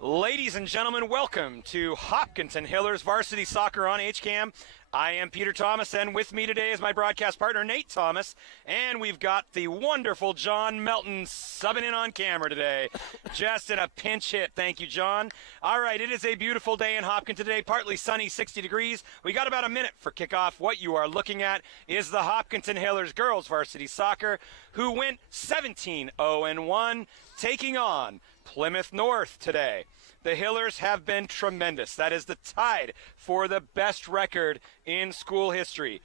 Ladies and gentlemen, welcome to Hopkinton Hillers Varsity Soccer on HCAM. I am Peter Thomas, and with me today is my broadcast partner, Nate Thomas, and we've got the wonderful John Melton subbing in on camera today. Just in a pinch hit. Thank you, John. All right, it is a beautiful day in Hopkinton today, partly sunny, 60 degrees. We got about a minute for kickoff. What you are looking at is the Hopkinton Hillers Girls Varsity Soccer, who went 17-0-1, taking on Plymouth North today. The Hillers have been tremendous. That is the tied for the best record in school history.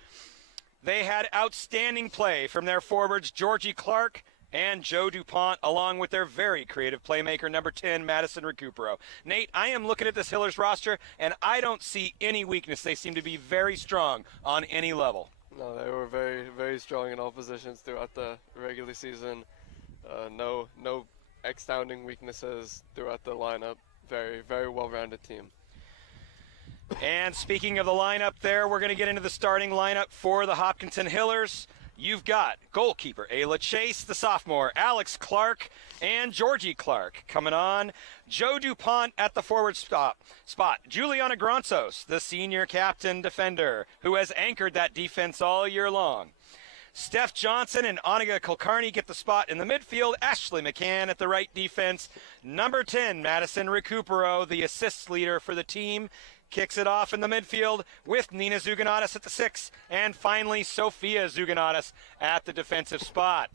They had outstanding play from their forwards, Georgie Clark and Joe DuPont, along with their very creative playmaker, number 10, Madison Recupero. Nate, I am looking at this Hillers roster, and I don't see any weakness. They seem to be very strong on any level. No, they were very, very strong in all positions throughout the regular season. No astounding weaknesses throughout the lineup. Very, very well-rounded team. And speaking of the lineup there, we're going to get into the starting lineup for the Hopkinton Hillers. You've got goalkeeper Ayla Chase, the sophomore, Alex Clark, and Georgie Clark coming on. Joe DuPont at the forward spot. Juliana Gronsos, the senior captain defender, who has anchored that defense all year long. Steph Johnson and Oniga Kulkarni get the spot in the midfield. Ashley McCann at the right defense. Number 10, Madison Recupero, the assists leader for the team, kicks it off in the midfield with Nina Zuganatis at the 6. And finally, Sophia Zuganatis at the defensive spot.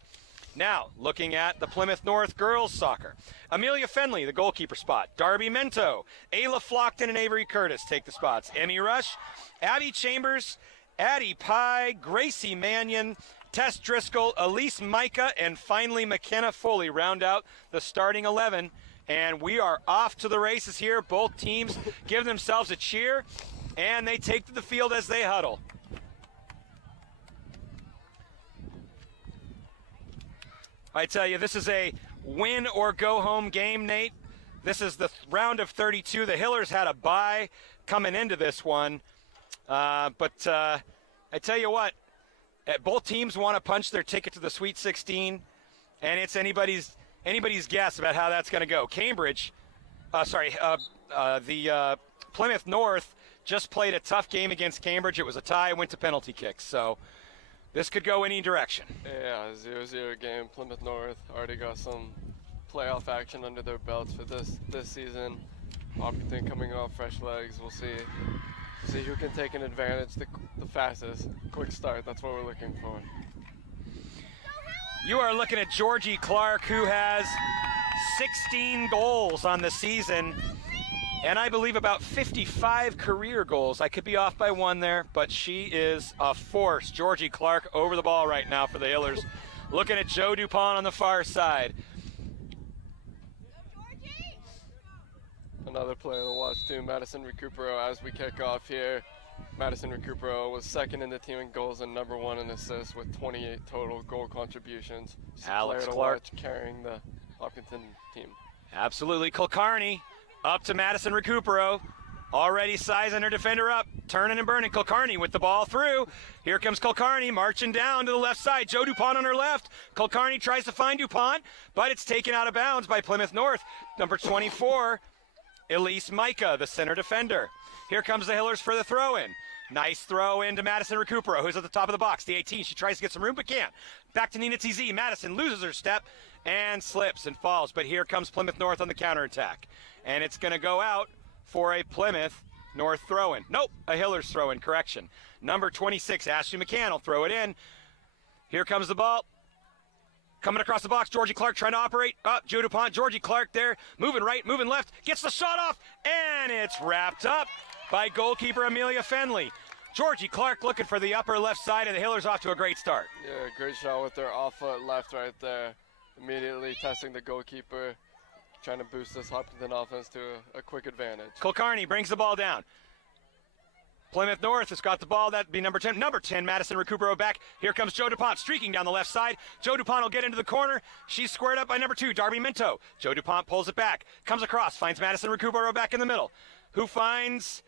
Now, looking at the Plymouth North girls soccer. Amelia Fenley, the goalkeeper spot. Darby Mento, Ayla Flockton, and Avery Curtis take the spots. Emmy Rush, Abby Chambers, Addie Pye, Gracie Mannion, Tess Driscoll, Elise Micah, and finally McKenna Foley round out the starting 11. And we are off to the races here. Both teams give themselves a cheer, and they take to the field as they huddle. I tell you, this is a win-or-go-home game, Nate. This is the round of 32. The Hillers had a bye coming into this one. But I tell you what, both teams want to punch their ticket to the Sweet 16, and it's anybody's guess about how that's going to go. The Plymouth North just played a tough game against Cambridge. It was a tie, went to penalty kicks, so this could go any direction. Yeah, 0-0 game. Plymouth North already got some playoff action under their belts for this season. Hopkinton coming off fresh legs. We'll see who can take an advantage the fastest. Quick start, that's what we're looking for. You are looking at Georgie Clark, who has 16 goals on the season, and I believe about 55 career goals. I could be off by one there, but she is a force. Georgie Clark over the ball right now for the Hillers. Looking at Joe DuPont on the far side. Another player to watch too, Madison Recupero, as we kick off here. Madison Recupero was second in the team in goals and number 1 in assists with 28 total goal contributions. She's Alex player to Clark watch carrying the Hopkinton team. Absolutely. Kulkarni up to Madison Recupero. Already sizing her defender up, turning and burning. Kulkarni with the ball through. Here comes Kulkarni marching down to the left side. Joe DuPont on her left. Kulkarni tries to find DuPont, but it's taken out of bounds by Plymouth North. Number 24, Elise Micah, the center defender. Here comes the Hillers for the throw-in. Nice throw in to Madison Recupero, who's at the top of the box. The 18, she tries to get some room, but can't. Back to Nina TZ. Madison loses her step and slips and falls. But here comes Plymouth North on the counterattack. And it's going to go out for a Plymouth North throw-in. Nope, a Hillers throw-in, correction. Number 26, Ashley McCann will throw it in. Here comes the ball. Coming across the box, Georgie Clark trying to operate. Up, Joe DuPont, Georgie Clark there. Moving right, moving left. Gets the shot off, and it's wrapped up by goalkeeper Amelia Fenley. Georgie Clark looking for the upper left side, and the Hillers off to a great start. Yeah, great shot with their off-foot left right there. Immediately testing the goalkeeper, trying to boost this Hopkinton offense to a quick advantage. Kulkarni brings the ball down. Plymouth North has got the ball. That'd be number 10. Number 10, Madison Recupero back. Here comes Joe DuPont streaking down the left side. Joe DuPont will get into the corner. She's squared up by number 2, Darby Mento. Joe DuPont pulls it back. Comes across, finds Madison Recupero back in the middle. Who finds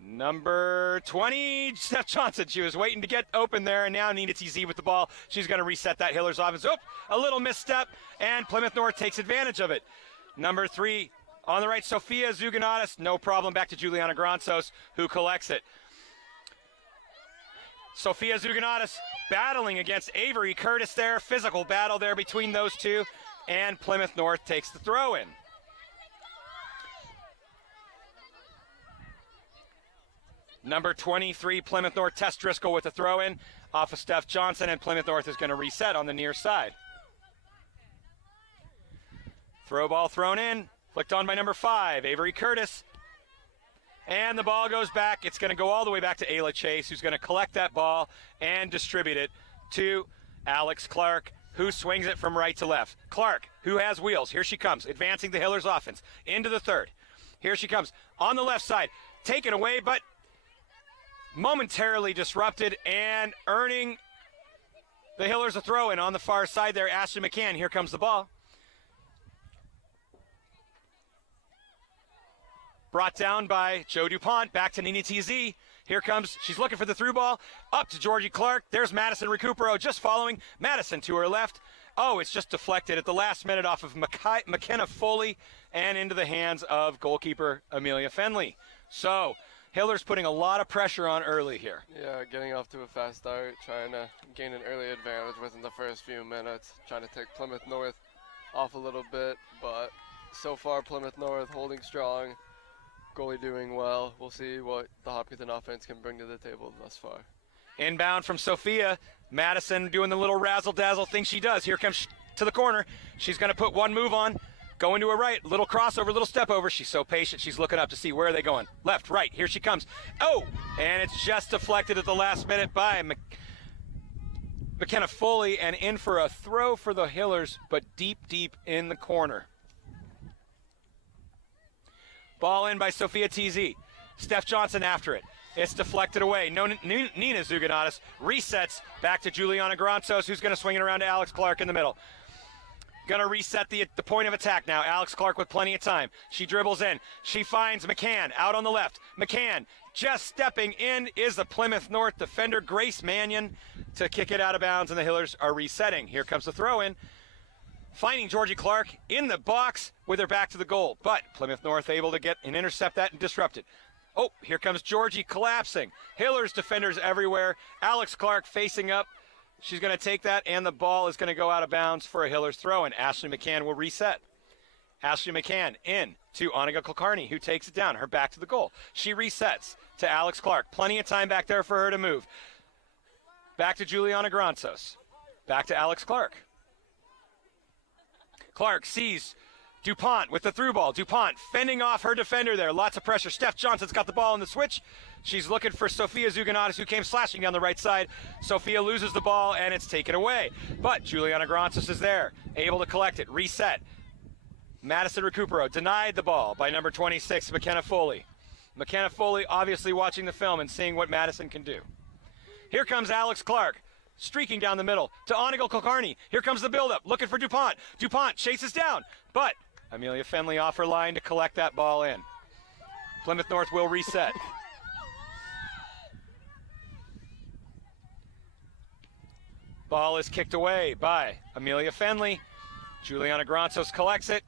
number 20, Steph Johnson. She was waiting to get open there, and now Nina TZ with the ball. She's going to reset that Hillers offense. Oh, a little misstep, and Plymouth North takes advantage of it. Number 3 on the right, Sophia Zuganatis. No problem. Back to Juliana Granzos, who collects it. Sophia Zuganatis battling against Avery Curtis there. Physical battle there between those two. And Plymouth North takes the throw in. Number 23, Plymouth North, Tess Driscoll with the throw in off of Steph Johnson, and Plymouth North is going to reset on the near side. Throw ball thrown in, flicked on by number 5, Avery Curtis. And the ball goes back. It's going to go all the way back to Ayla Chase, who's going to collect that ball and distribute it to Alex Clark, who swings it from right to left. Clark, who has wheels. Here she comes, advancing the Hillers offense into the third. Here she comes on the left side, taken away, but momentarily disrupted and earning the Hillers a throw-in on the far side there. Ashley McCann, here comes the ball. Brought down by Joe DuPont, back to Nina TZ. Here comes, she's looking for the through ball, up to Georgie Clark. There's Madison Recupero just following. Madison to her left. Oh, it's just deflected at the last minute off of McKenna Foley and into the hands of goalkeeper Amelia Fenley. So, Hillers putting a lot of pressure on early here. Yeah, getting off to a fast start, trying to gain an early advantage within the first few minutes, trying to take Plymouth North off a little bit, but so far Plymouth North holding strong, goalie doing well. We'll see what the Hopkinton offense can bring to the table thus far. Inbound from Sophia. Madison doing the little razzle-dazzle thing she does. Here comes to the corner. She's going to put one move on. Going to her right, little crossover, little step over. She's so patient, she's looking up to see where are they going. Left, right, here she comes. Oh, and it's just deflected at the last minute by McKenna Foley, and in for a throw for the Hillers, but deep, deep in the corner. Ball in by Sophia TZ. Steph Johnson after it. It's deflected away. No, Nina Zuganatis resets back to Juliana Granzos, who's going to swing it around to Alex Clark in the middle. Going to reset the point of attack now. Alex Clark with plenty of time. She dribbles in. She finds McCann out on the left. McCann just stepping in is the Plymouth North defender, Grace Mannion, to kick it out of bounds, and the Hillers are resetting. Here comes the throw-in. Finding Georgie Clark in the box with her back to the goal, but Plymouth North able to get and intercept that and disrupt it. Oh, here comes Georgie collapsing. Hillers defenders everywhere. Alex Clark facing up. She's going to take that, and the ball is going to go out of bounds for a Hillers throw, and Ashley McCann will reset. Ashley McCann in to Aniga Kulkarni, who takes it down, her back to the goal. She resets to Alex Clark. Plenty of time back there for her to move. Back to Juliana Granzos. Back to Alex Clark. Clark sees DuPont with the through ball. DuPont fending off her defender there. Lots of pressure. Steph Johnson's got the ball in the switch. She's looking for Sophia Zuganatis, who came slashing down the right side. Sophia loses the ball, and it's taken away. But Juliana Granzos is there, able to collect it. Reset. Madison Recupero denied the ball by number 26, McKenna Foley. McKenna Foley obviously watching the film and seeing what Madison can do. Here comes Alex Clark, streaking down the middle to Anigal Kulkarni. Here comes the buildup, looking for DuPont. DuPont chases down, but Amelia Fenley off her line to collect that ball in. Plymouth North will reset. Ball is kicked away by Amelia Fenley. Juliana Granzos collects it.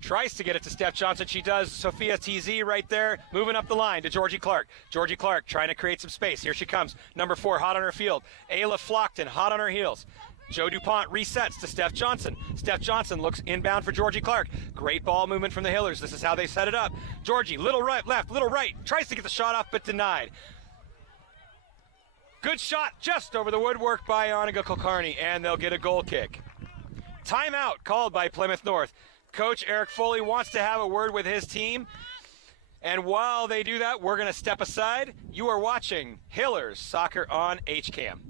Tries to get it to Steph Johnson. She does. Sophia TZ right there, moving up the line to Georgie Clark. Georgie Clark trying to create some space. Here she comes. Number 4, hot on her field. Ayla Flockton, hot on her heels. Joe DuPont resets to Steph Johnson. Steph Johnson looks inbound for Georgie Clark. Great ball movement from the Hillers. This is how they set it up. Georgie, little right, left, little right. Tries to get the shot off, but denied. Good shot just over the woodwork by Aniga Kulkarni, and they'll get a goal kick. Timeout called by Plymouth North. Coach Eric Foley wants to have a word with his team. And while they do that, we're going to step aside. You are watching Hillers Soccer on HCAM.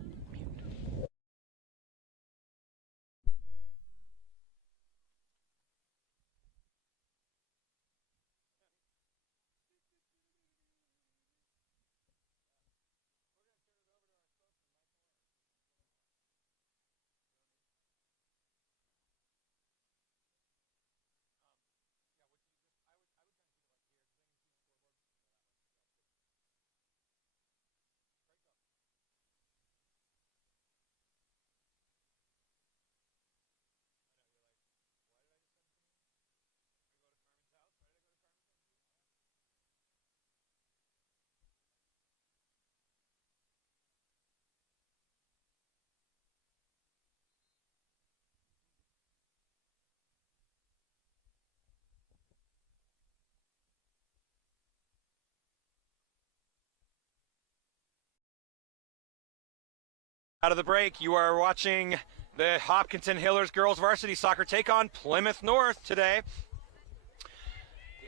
Out of the break, you are watching the Hopkinton Hillers girls varsity soccer take on Plymouth North today.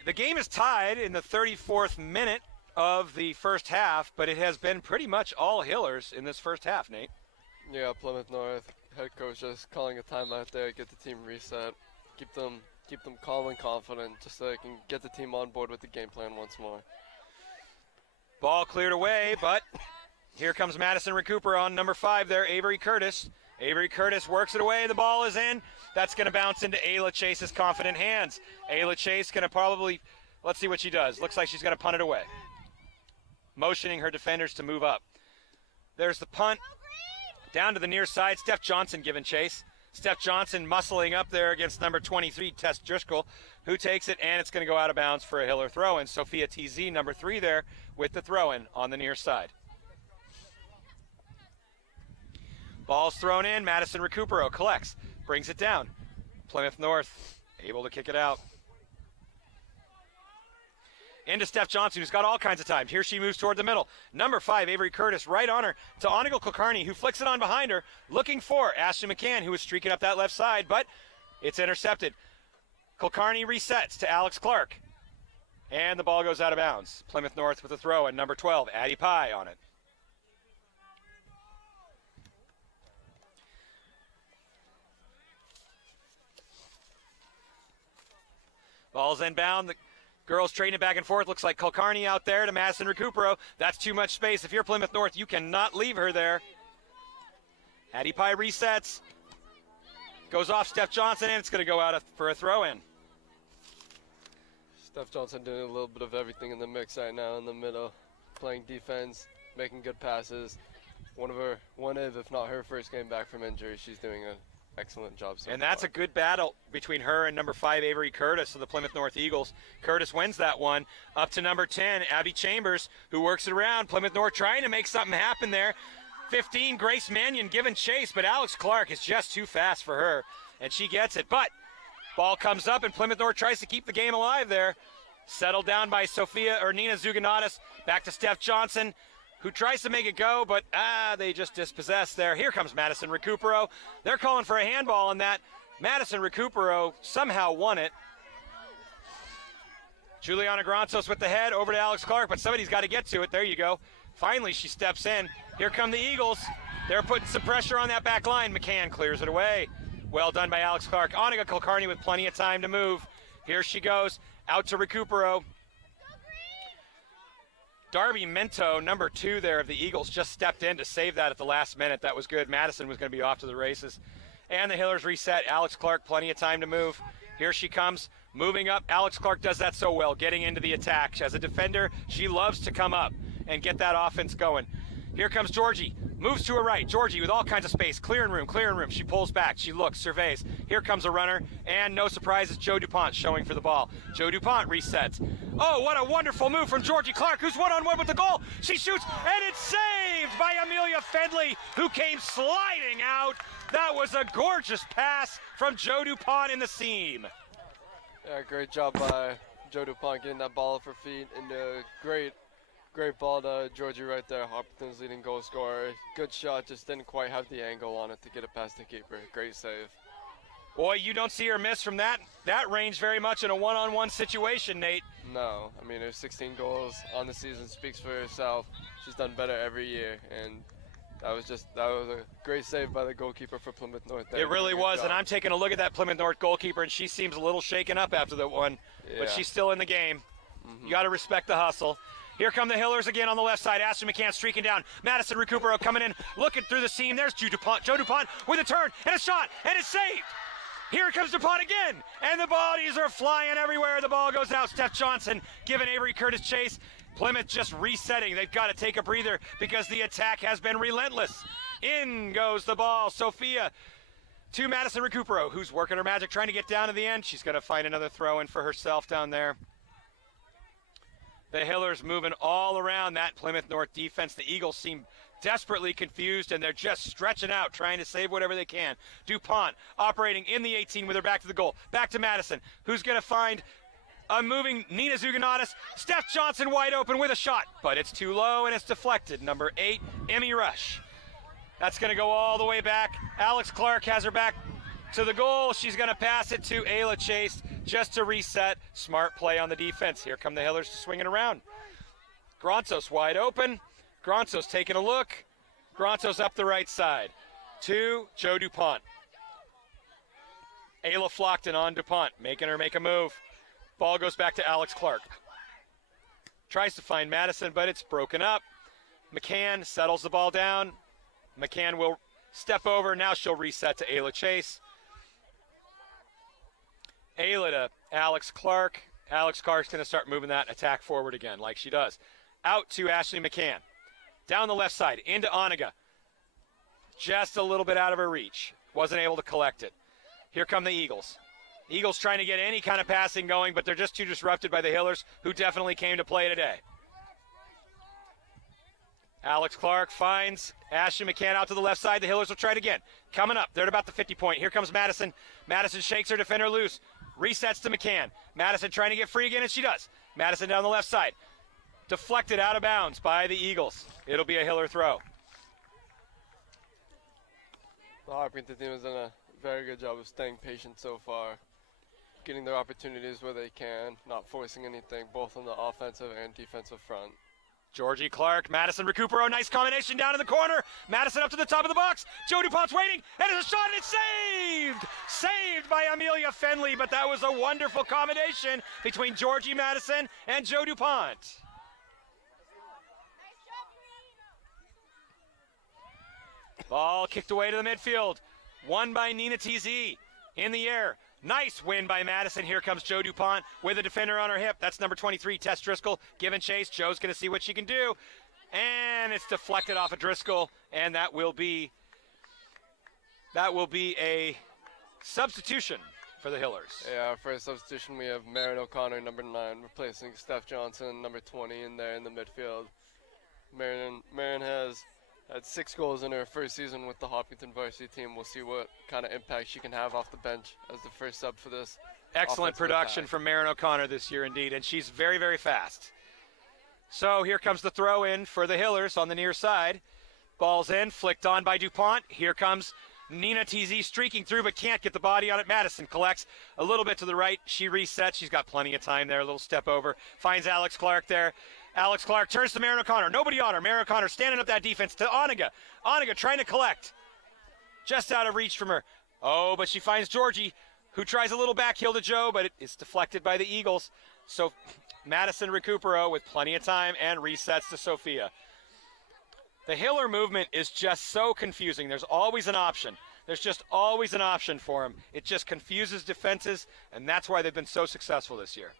The game is tied in the 34th minute of the first half, but it has been pretty much all Hillers in this first half, Nate. Yeah, Plymouth North head coach just calling a timeout there, get the team reset, keep them calm and confident, just so they can get the team on board with the game plan once more. Ball cleared away, but here comes Madison Recupero on number 5 there, Avery Curtis. Avery Curtis works it away, the ball is in. That's going to bounce into Ayla Chase's confident hands. Ayla Chase going to probably, let's see what she does. Looks like she's going to punt it away. Motioning her defenders to move up. There's the punt. Down to the near side, Steph Johnson giving chase. Steph Johnson muscling up there against number 23, Tess Driscoll, who takes it, and it's going to go out of bounds for a Hiller throw-in. Sophia TZ, number 3 there, with the throw-in on the near side. Ball's thrown in. Madison Recupero collects, brings it down. Plymouth North able to kick it out. Into Steph Johnson, who's got all kinds of time. Here she moves toward the middle. Number 5, Avery Curtis, right on her to Onigal Kulkarni, who flicks it on behind her, looking for Ashton McCann, who was streaking up that left side, but it's intercepted. Kulkarni resets to Alex Clark, and the ball goes out of bounds. Plymouth North with a throw, and number 12, Addie Pye on it. Ball's inbound. The girls trading it back and forth. Looks like Kulkarni out there to Madison Recupero. That's too much space. If you're Plymouth North, you cannot leave her there. Addie Pye resets. Goes off Steph Johnson, and it's going to go out for a throw-in. Steph Johnson doing a little bit of everything in the mix right now in the middle. Playing defense, making good passes. One of, if not her first game back from injury, she's doing an excellent job so And that's far. a good battle between her and number 5, Avery Curtis of the Plymouth North Eagles. Curtis wins that one. Up to number 10, Abby Chambers, who works it around. Plymouth North trying to make something happen there. 15, Grace Mannion giving chase, but Alex Clark is just too fast for her, and she gets it. But ball comes up, and Plymouth North tries to keep the game alive there. Settled down by Nina Zuganatis. Back to Steph Johnson, who tries to make it go, but they just dispossess there. Here comes Madison Recupero. They're calling for a handball on that. Madison Recupero somehow won it. Juliana Grantos with the head over to Alex Clark, but somebody's got to get to it. There you go. Finally, she steps in. Here come the Eagles. They're putting some pressure on that back line. McCann clears it away. Well done by Alex Clark. Oniga Kulkarni with plenty of time to move. Here she goes. Out to Recupero. Darby Minto, number 2 there of the Eagles, just stepped in to save that at the last minute. That was good. Madison was going to be off to the races. And the Hillers reset. Alex Clark, plenty of time to move. Here she comes, moving up. Alex Clark does that so well, getting into the attack. As a defender, she loves to come up and get that offense going. Here comes Georgie. Moves to her right. Georgie with all kinds of space. Clearing room. She pulls back. She looks, surveys. Here comes a runner. And no surprises, Joe DuPont showing for the ball. Joe DuPont resets. Oh, what a wonderful move from Georgie Clark, who's one-on-one with the goal. She shoots, and it's saved by Amelia Fendley, who came sliding out. That was a gorgeous pass from Joe DuPont in the seam. Yeah, great job by Joe DuPont getting that ball off her feet, and great ball to Georgie right there, Hopkinton's leading goal scorer. Good shot, just didn't quite have the angle on it to get it past the keeper. Great save. Boy, you don't see her miss from that range very much in a one-on-one situation, Nate. No, I mean, her 16 goals on the season speaks for herself. She's done better every year, and that was a great save by the goalkeeper for Plymouth North there. It really was, and I'm taking a look at that Plymouth North goalkeeper, and she seems a little shaken up after that one, but she's still in the game. You got to respect the hustle. Here come the Hillers again on the left side. Ashton McCann streaking down. Madison Recupero coming in, looking through the seam. There's Joe DuPont with a turn and a shot, and it's saved. Here comes DuPont again, and the bodies are flying everywhere. The ball goes out. Steph Johnson giving Avery Curtis chase. Plymouth just resetting. They've got to take a breather because the attack has been relentless. In goes the ball. Sophia to Madison Recupero, who's working her magic, trying to get down to the end. She's going to find another throw in for herself down there. The Hillers moving all around that Plymouth North defense. The Eagles seem desperately confused, and they're just stretching out, trying to save whatever they can. DuPont operating in the 18 with her back to the goal. Back to Madison, who's going to find a moving Nina Zuganatis. Steph Johnson wide open with a shot, but it's too low, and it's deflected. Number 8, Emmy Rush. That's going to go all the way back. Alex Clark has her back to the goal. She's going to pass it to Ayla Chase just to reset. Smart play on the defense. Here come the Hillers to swing it around. Grontos wide open. Grontos taking a look. Grontos up the right side to Joe DuPont. Ayla Flockton on DuPont, making her make a move. Ball goes back to Alex Clark. Tries to find Madison, but it's broken up. McCann settles the ball down. McCann will step over. Now she'll reset to Ayla Chase. Ayla to Alex Clark. Alex Clark's going to start moving that attack forward again, like she does. Out to Ashley McCann. Down the left side, into Oniga. Just a little bit out of her reach. Wasn't able to collect it. Here come the Eagles. Eagles trying to get any kind of passing going, but they're just too disrupted by the Hillers, who definitely came to play today. Alex Clark finds Ashley McCann out to the left side. The Hillers will try it again. Coming up, they're at about the 50 point. Here comes Madison. Madison shakes her defender loose. Resets to McCann. Madison trying to get free again, and she does. Madison down the left side. Deflected out of bounds by the Eagles. It'll be a Hiller throw. The Hopkinton team has done a very good job of staying patient so far, getting their opportunities where they can, not forcing anything, both on the offensive and defensive front. Georgie Clark, Madison Recupero, nice combination down in the corner. Madison up to the top of the box. Joe DuPont's waiting, and it's a shot, and it's saved! Saved by Amelia Fenley, but that was a wonderful combination between Georgie Madison and Joe DuPont. Ball kicked away to the midfield. Won by Nina TZ in the air. Nice win by Madison. Here comes Joe DuPont with a defender on her hip. That's number 23, Tess Driscoll. Give and chase. Joe's going to see what she can do. And it's deflected off of Driscoll, and that will be a substitution for the Hillers. Yeah, for a substitution, we have Marin O'Connor, number 9, replacing Steph Johnson, number 20, in there in the midfield. Marin has had 6 goals in her first season with the Hopkinton Varsity team. We'll see what kind of impact she can have off the bench as the first sub for this. Excellent production from Marin O'Connor this year indeed, and she's very, very fast. So here comes the throw in for the Hillers on the near side. Ball's in, flicked on by DuPont. Here comes Nina TZ streaking through, but can't get the body on it. Madison collects a little bit to the right. She resets. She's got plenty of time there. A little step over. Finds Alex Clark there. Alex Clark turns to Marin O'Connor. Nobody on her. Marin O'Connor standing up that defense to Oniga. Oniga trying to collect. Just out of reach from her. Oh, but she finds Georgie, who tries a little back heel to Joe, but it is deflected by the Eagles. So Madison Recupero with plenty of time and resets to Sophia. The Hiller movement is just so confusing. There's always an option. There's just always an option for them. It just confuses defenses, and that's why they've been so successful this year.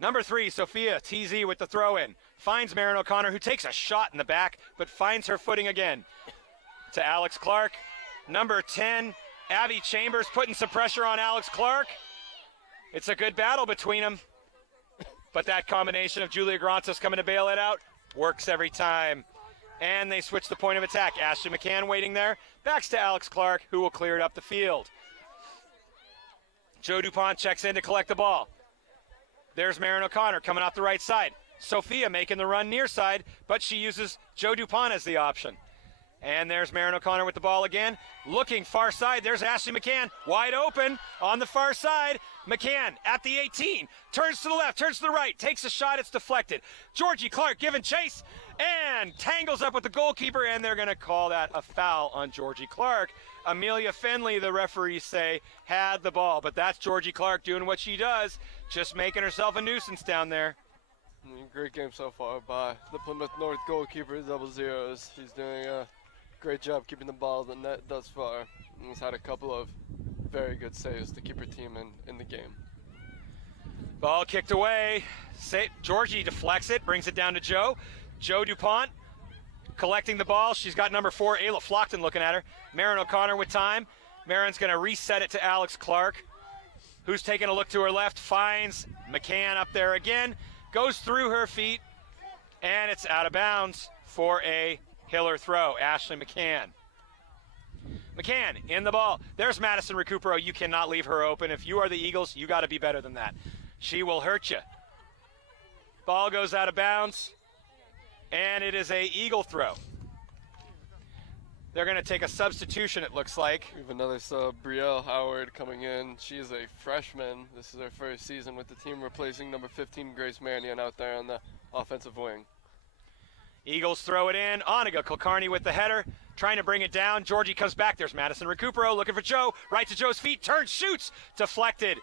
Number 3, Sophia TZ with the throw-in. Finds Marin O'Connor, who takes a shot in the back, but finds her footing again. To Alex Clark. Number 10, Abby Chambers putting some pressure on Alex Clark. It's a good battle between them. But that combination of Julia Grantos coming to bail it out works every time. And they switch the point of attack. Ashley McCann waiting there. Backs to Alex Clark, who will clear it up the field. Joe DuPont checks in to collect the ball. There's Marin O'Connor coming off the right side. Sophia making the run near side, but she uses Joe DuPont as the option. And there's Marin O'Connor with the ball again. Looking far side, there's Ashley McCann. Wide open on the far side. McCann at the 18. Turns to the left, turns to the right. Takes a shot, it's deflected. Georgie Clark giving chase and tangles up with the goalkeeper, and they're going to call that a foul on Georgie Clark. Amelia Fenley, the referees say, had the ball, but that's Georgie Clark doing what she does, just making herself a nuisance down there. Great game so far by the Plymouth North goalkeeper, 0-0s. He's doing a great job keeping the ball in the net thus far. And he's had a couple of very good saves to keep her team in the game. Ball kicked away. Georgie deflects it, brings it down to Joe. Joe DuPont collecting the ball. She's got number 4, Ayla Flockton, looking at her. Marin O'Connor with time. Marin's going to reset it to Alex Clark, who's taking a look to her left, finds McCann up there again, goes through her feet, and it's out of bounds for a Hiller throw. Ashley McCann. McCann in the ball. There's Madison Recupero. You cannot leave her open. If you are the Eagles, you got to be better than that. She will hurt you. Ball goes out of bounds, and it is a Eagle throw. They're going to take a substitution, it looks like. We have another sub, Brielle Howard, coming in. She is a freshman. This is her first season with the team, replacing number 15, Grace Mannion, out there on the offensive wing. Eagles throw it in. Oniga Kulkarni with the header, trying to bring it down. Georgie comes back. There's Madison Recupero looking for Joe. Right to Joe's feet. Turns, shoots. Deflected.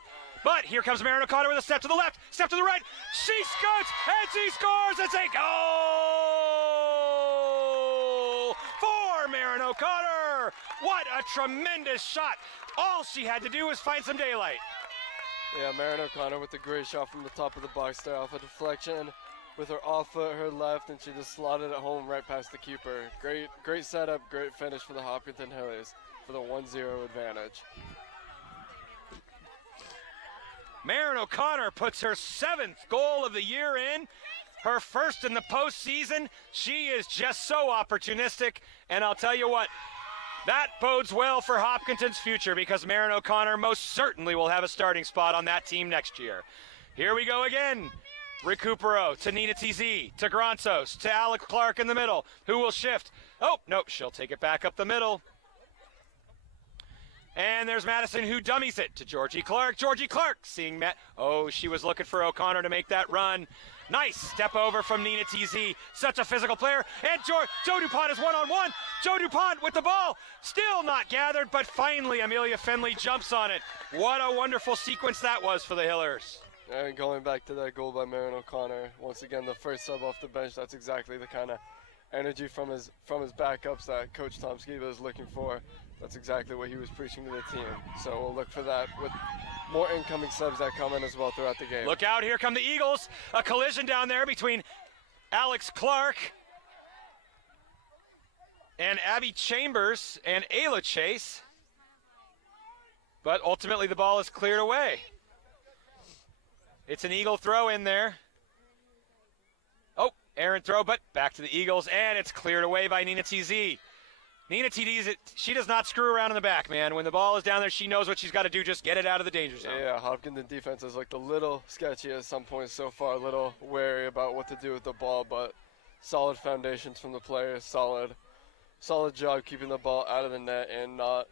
But here comes Marin O'Connor with a step to the left, step to the right. She scoots, and she scores. It's a goal for Marin O'Connor. What a tremendous shot. All she had to do was find some daylight. Yeah, Marin O'Connor with the great shot from the top of the box there off a deflection with her off foot, her left, and she just slotted it home right past the keeper. Great setup, great finish for the Hopkinton Hillers for the 1-0 advantage. Marin O'Connor puts her 7th goal of the year in, her first in the postseason. She is just so opportunistic, and I'll tell you what, that bodes well for Hopkinton's future because Marin O'Connor most certainly will have a starting spot on that team next year. Here we go again. Recupero to Nina TZ, to Gronsos, to Alex Clark in the middle. Who will shift? Oh, nope, she'll take it back up the middle. And there's Madison who dummies it to Georgie Clark. Georgie Clark seeing Matt. Oh, she was looking for O'Connor to make that run. Nice step over from Nina TZ. Such a physical player. And Joe DuPont is one-on-one. Joe DuPont with the ball. Still not gathered, but finally Amelia Finley jumps on it. What a wonderful sequence that was for the Hillers. And going back to that goal by Marin O'Connor, once again the first sub off the bench. That's exactly the kind of energy from his backups that Coach Tom Skiba is looking for. That's exactly what he was preaching to the team. So we'll look for that with more incoming subs that come in as well throughout the game. Look out, here come the Eagles. A collision down there between Alex Clark and Abby Chambers and Ayla Chase. But ultimately the ball is cleared away. It's an Eagle throw in there. Oh, errant throw, but back to the Eagles, and it's cleared away by Nina TZ. Nina TZ, she does not screw around in the back, man. When the ball is down there, she knows what she's got to do, just get it out of the danger zone. Yeah, Hopkinton defense is looked a little sketchy at some points so far, a little wary about what to do with the ball, but solid foundations from the players, solid job keeping the ball out of the net and not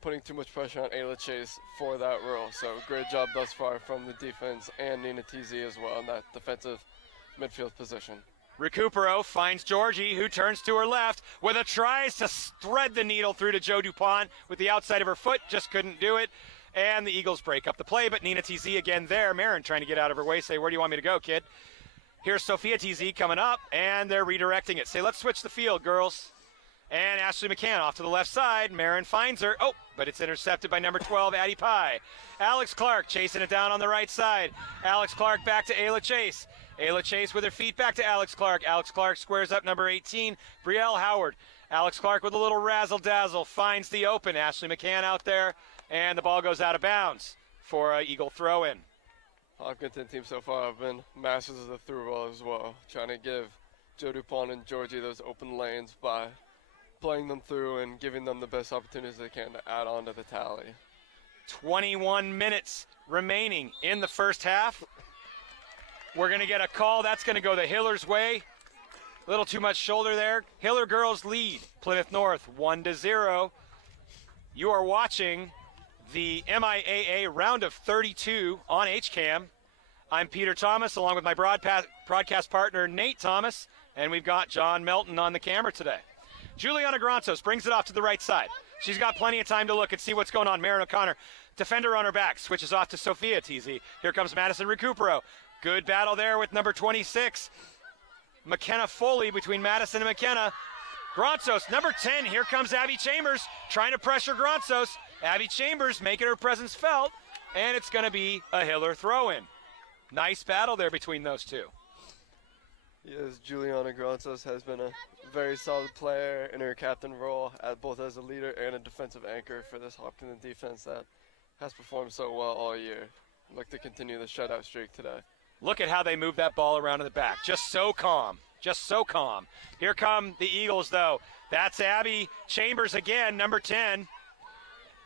putting too much pressure on Ayla Chase for that role. So great job thus far from the defense and Nina TZ as well in that defensive midfield position. Recupero finds Georgie, who turns to her left with a tries to thread the needle through to Joe DuPont with the outside of her foot, just couldn't do it. And the Eagles break up the play, but Nina TZ again there. Marin trying to get out of her way, say, where do you want me to go, kid? Here's Sophia TZ coming up, and they're redirecting it. Say, let's switch the field, girls. And Ashley McCann off to the left side. Marin finds her. Oh, but it's intercepted by number 12, Addie Pye. Alex Clark chasing it down on the right side. Alex Clark back to Ayla Chase. Ayla Chase with her feet back to Alex Clark. Alex Clark squares up number 18, Brielle Howard. Alex Clark with a little razzle-dazzle finds the open. Ashley McCann out there, and the ball goes out of bounds for an Eagle throw-in. Hopkinton team so far have been masters of the through ball as well, trying to give Joe DuPont and Georgie those open lanes by playing them through and giving them the best opportunities they can to add on to the tally. 21 minutes remaining in the first half. We're going to get a call. That's going to go the Hillers' way. A little too much shoulder there. Hiller girls lead Plymouth North 1-0. You are watching the MIAA round of 32 on HCAM. I'm Peter Thomas along with my broadcast partner Nate Thomas, and we've got John Melton on the camera today. Juliana Gronsos brings it off to the right side. She's got plenty of time to look and see what's going on. Marin O'Connor, defender on her back, switches off to Sophia TZ. Here comes Madison Recupero. Good battle there with number 26, McKenna Foley, between Madison and McKenna. Gronsos, number 10, here comes Abby Chambers trying to pressure Gronsos. Abby Chambers making her presence felt, and it's going to be a Hiller throw-in. Nice battle there between those two. Yes, Juliana Gronsos has been a very solid player in her captain role, both as a leader and a defensive anchor for this Hopkinton defense that has performed so well all year. I'd like to continue the shutout streak today. Look at how they move that ball around in the back. Just so calm. Just so calm. Here come the Eagles, though. That's Abby Chambers again, number 10.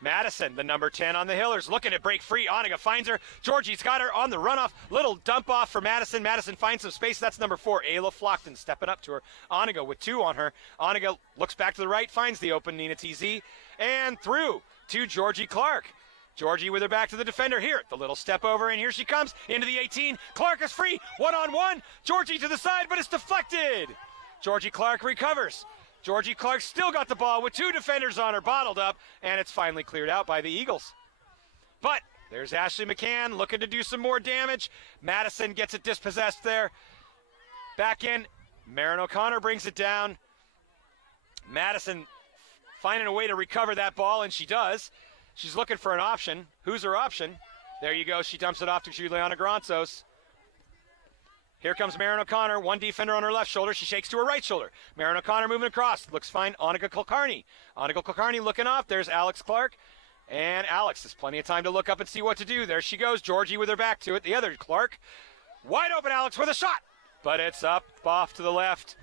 Madison, the number 10 on the Hillers, looking to break free. Oniga finds her. Georgie's got her on the runoff. Little dump off for Madison. Madison finds some space. That's number 4, Ayla Flockton, stepping up to her. Oniga with 2 on her. Oniga looks back to the right, finds the open Nina TZ, and through to Georgie Clark. Georgie with her back to the defender here. The little step over, and here she comes into the 18. Clark is free. One-on-one. Georgie to the side, but it's deflected. Georgie Clark recovers. Georgie Clark still got the ball with 2 defenders on her, bottled up, and it's finally cleared out by the Eagles. But there's Ashley McCann looking to do some more damage. Madison gets it dispossessed there. Back in. Marin O'Connor brings it down. Madison finding a way to recover that ball, and she does. She's looking for an option. Who's her option? There you go. She dumps it off to Juliana Granzos. Here comes Marin O'Connor, 1 defender on her left shoulder. She shakes to her right shoulder. Marin O'Connor moving across. Looks fine. Oniga Kulkarni. Oniga Kulkarni looking off. There's Alex Clark. And Alex has plenty of time to look up and see what to do. There she goes. Georgie with her back to it. The other Clark. Wide open Alex with a shot. But it's up off to the left.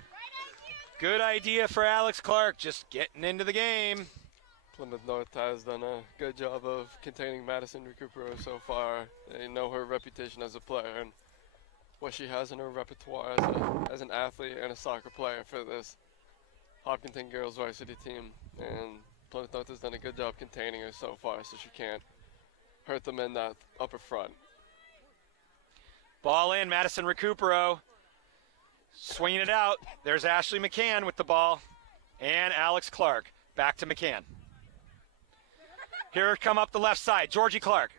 Good idea for Alex Clark. Just getting into the game. Plymouth North has done a good job of containing Madison Recupero so far. They know her reputation as a player and what she has in her repertoire as an athlete and a soccer player for this Hopkinton girls varsity team. And Plymouth North has done a good job containing her so far, so she can't hurt them in that upper front. Ball in, Madison Recupero. Swinging it out. There's Ashley McCann with the ball. And Alex Clark. Back to McCann. Here come up the left side, Georgie Clark.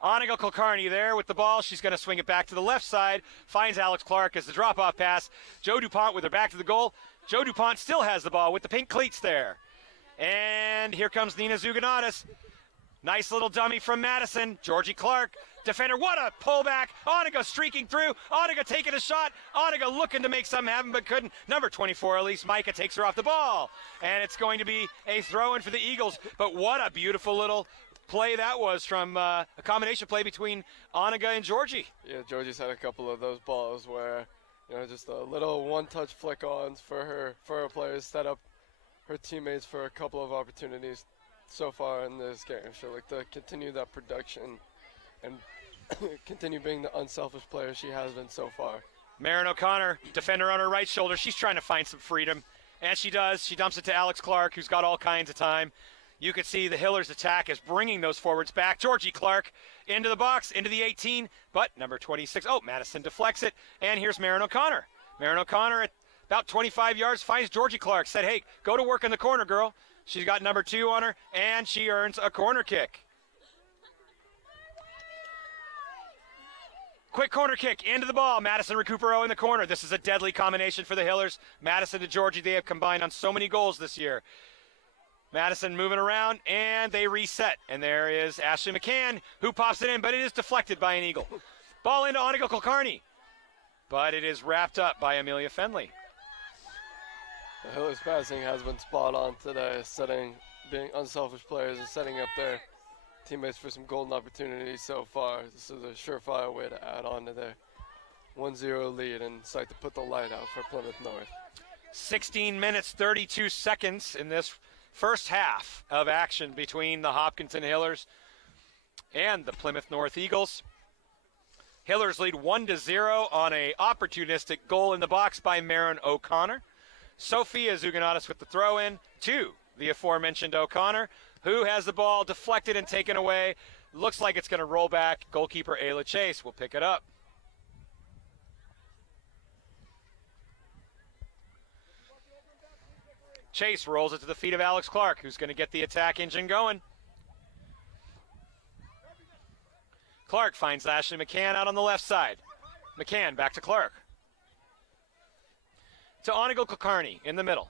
Oniga Kulkarni there with the ball. She's going to swing it back to the left side. Finds Alex Clark as the drop-off pass. Joe DuPont with her back to the goal. Joe DuPont still has the ball with the pink cleats there. And here comes Nina Zuganatis. Nice little dummy from Madison. Georgie Clark, defender. What a pullback. Oniga streaking through. Oniga taking a shot. Oniga looking to make something happen but couldn't. Number 24, Elise Micah, takes her off the ball. And it's going to be a throw-in for the Eagles. But what a beautiful little play that was from a combination play between Oniga and Georgie. Yeah, Georgie's had a couple of those balls where, you know, just a little one-touch flick-ons for her players, set up her teammates for a couple of opportunities so far in this game. She'll like to continue that production and continue being the unselfish player she has been so far. Marin O'Connor, defender on her right shoulder. She's trying to find some freedom, and she does. She dumps it to Alex Clark, who's got all kinds of time. You can see the Hillers' attack is bringing those forwards back. Georgie Clark into the box, into the 18, but number 26, Madison deflects it, and here's Marin O'Connor. Marin O'Connor at about 25 yards finds Georgie Clark, said, hey, go to work in the corner, girl. She's got number 2 on her, and she earns a corner kick. Quick corner kick into the ball. Madison Recupero in the corner. This is a deadly combination for the Hillers. Madison to Georgie, they have combined on so many goals this year. Madison moving around, and they reset. And there is Ashley McCann, who pops it in, but it is deflected by an Eagle. Ball into Oniga Kulkarni, but it is wrapped up by Amelia Fenley. The Hillers passing has been spot on today, being unselfish players and setting up their teammates for some golden opportunities so far. This is a surefire way to add on to their 1-0 lead and start to put the light out for Plymouth North. 16 minutes, 32 seconds in this first half of action between the Hopkinton Hillers and the Plymouth North Eagles. Hillers lead 1-0 on a opportunistic goal in the box by Marin O'Connor. Sophia Zuganatis with the throw-in to the aforementioned O'Connor, who has the ball deflected and taken away. Looks like it's going to roll back. Goalkeeper Ayla Chase will pick it up. Chase rolls it to the feet of Alex Clark, who's going to get the attack engine going. Clark finds Ashley McCann out on the left side. McCann back to Clark. To Oniga Kulkarni in the middle.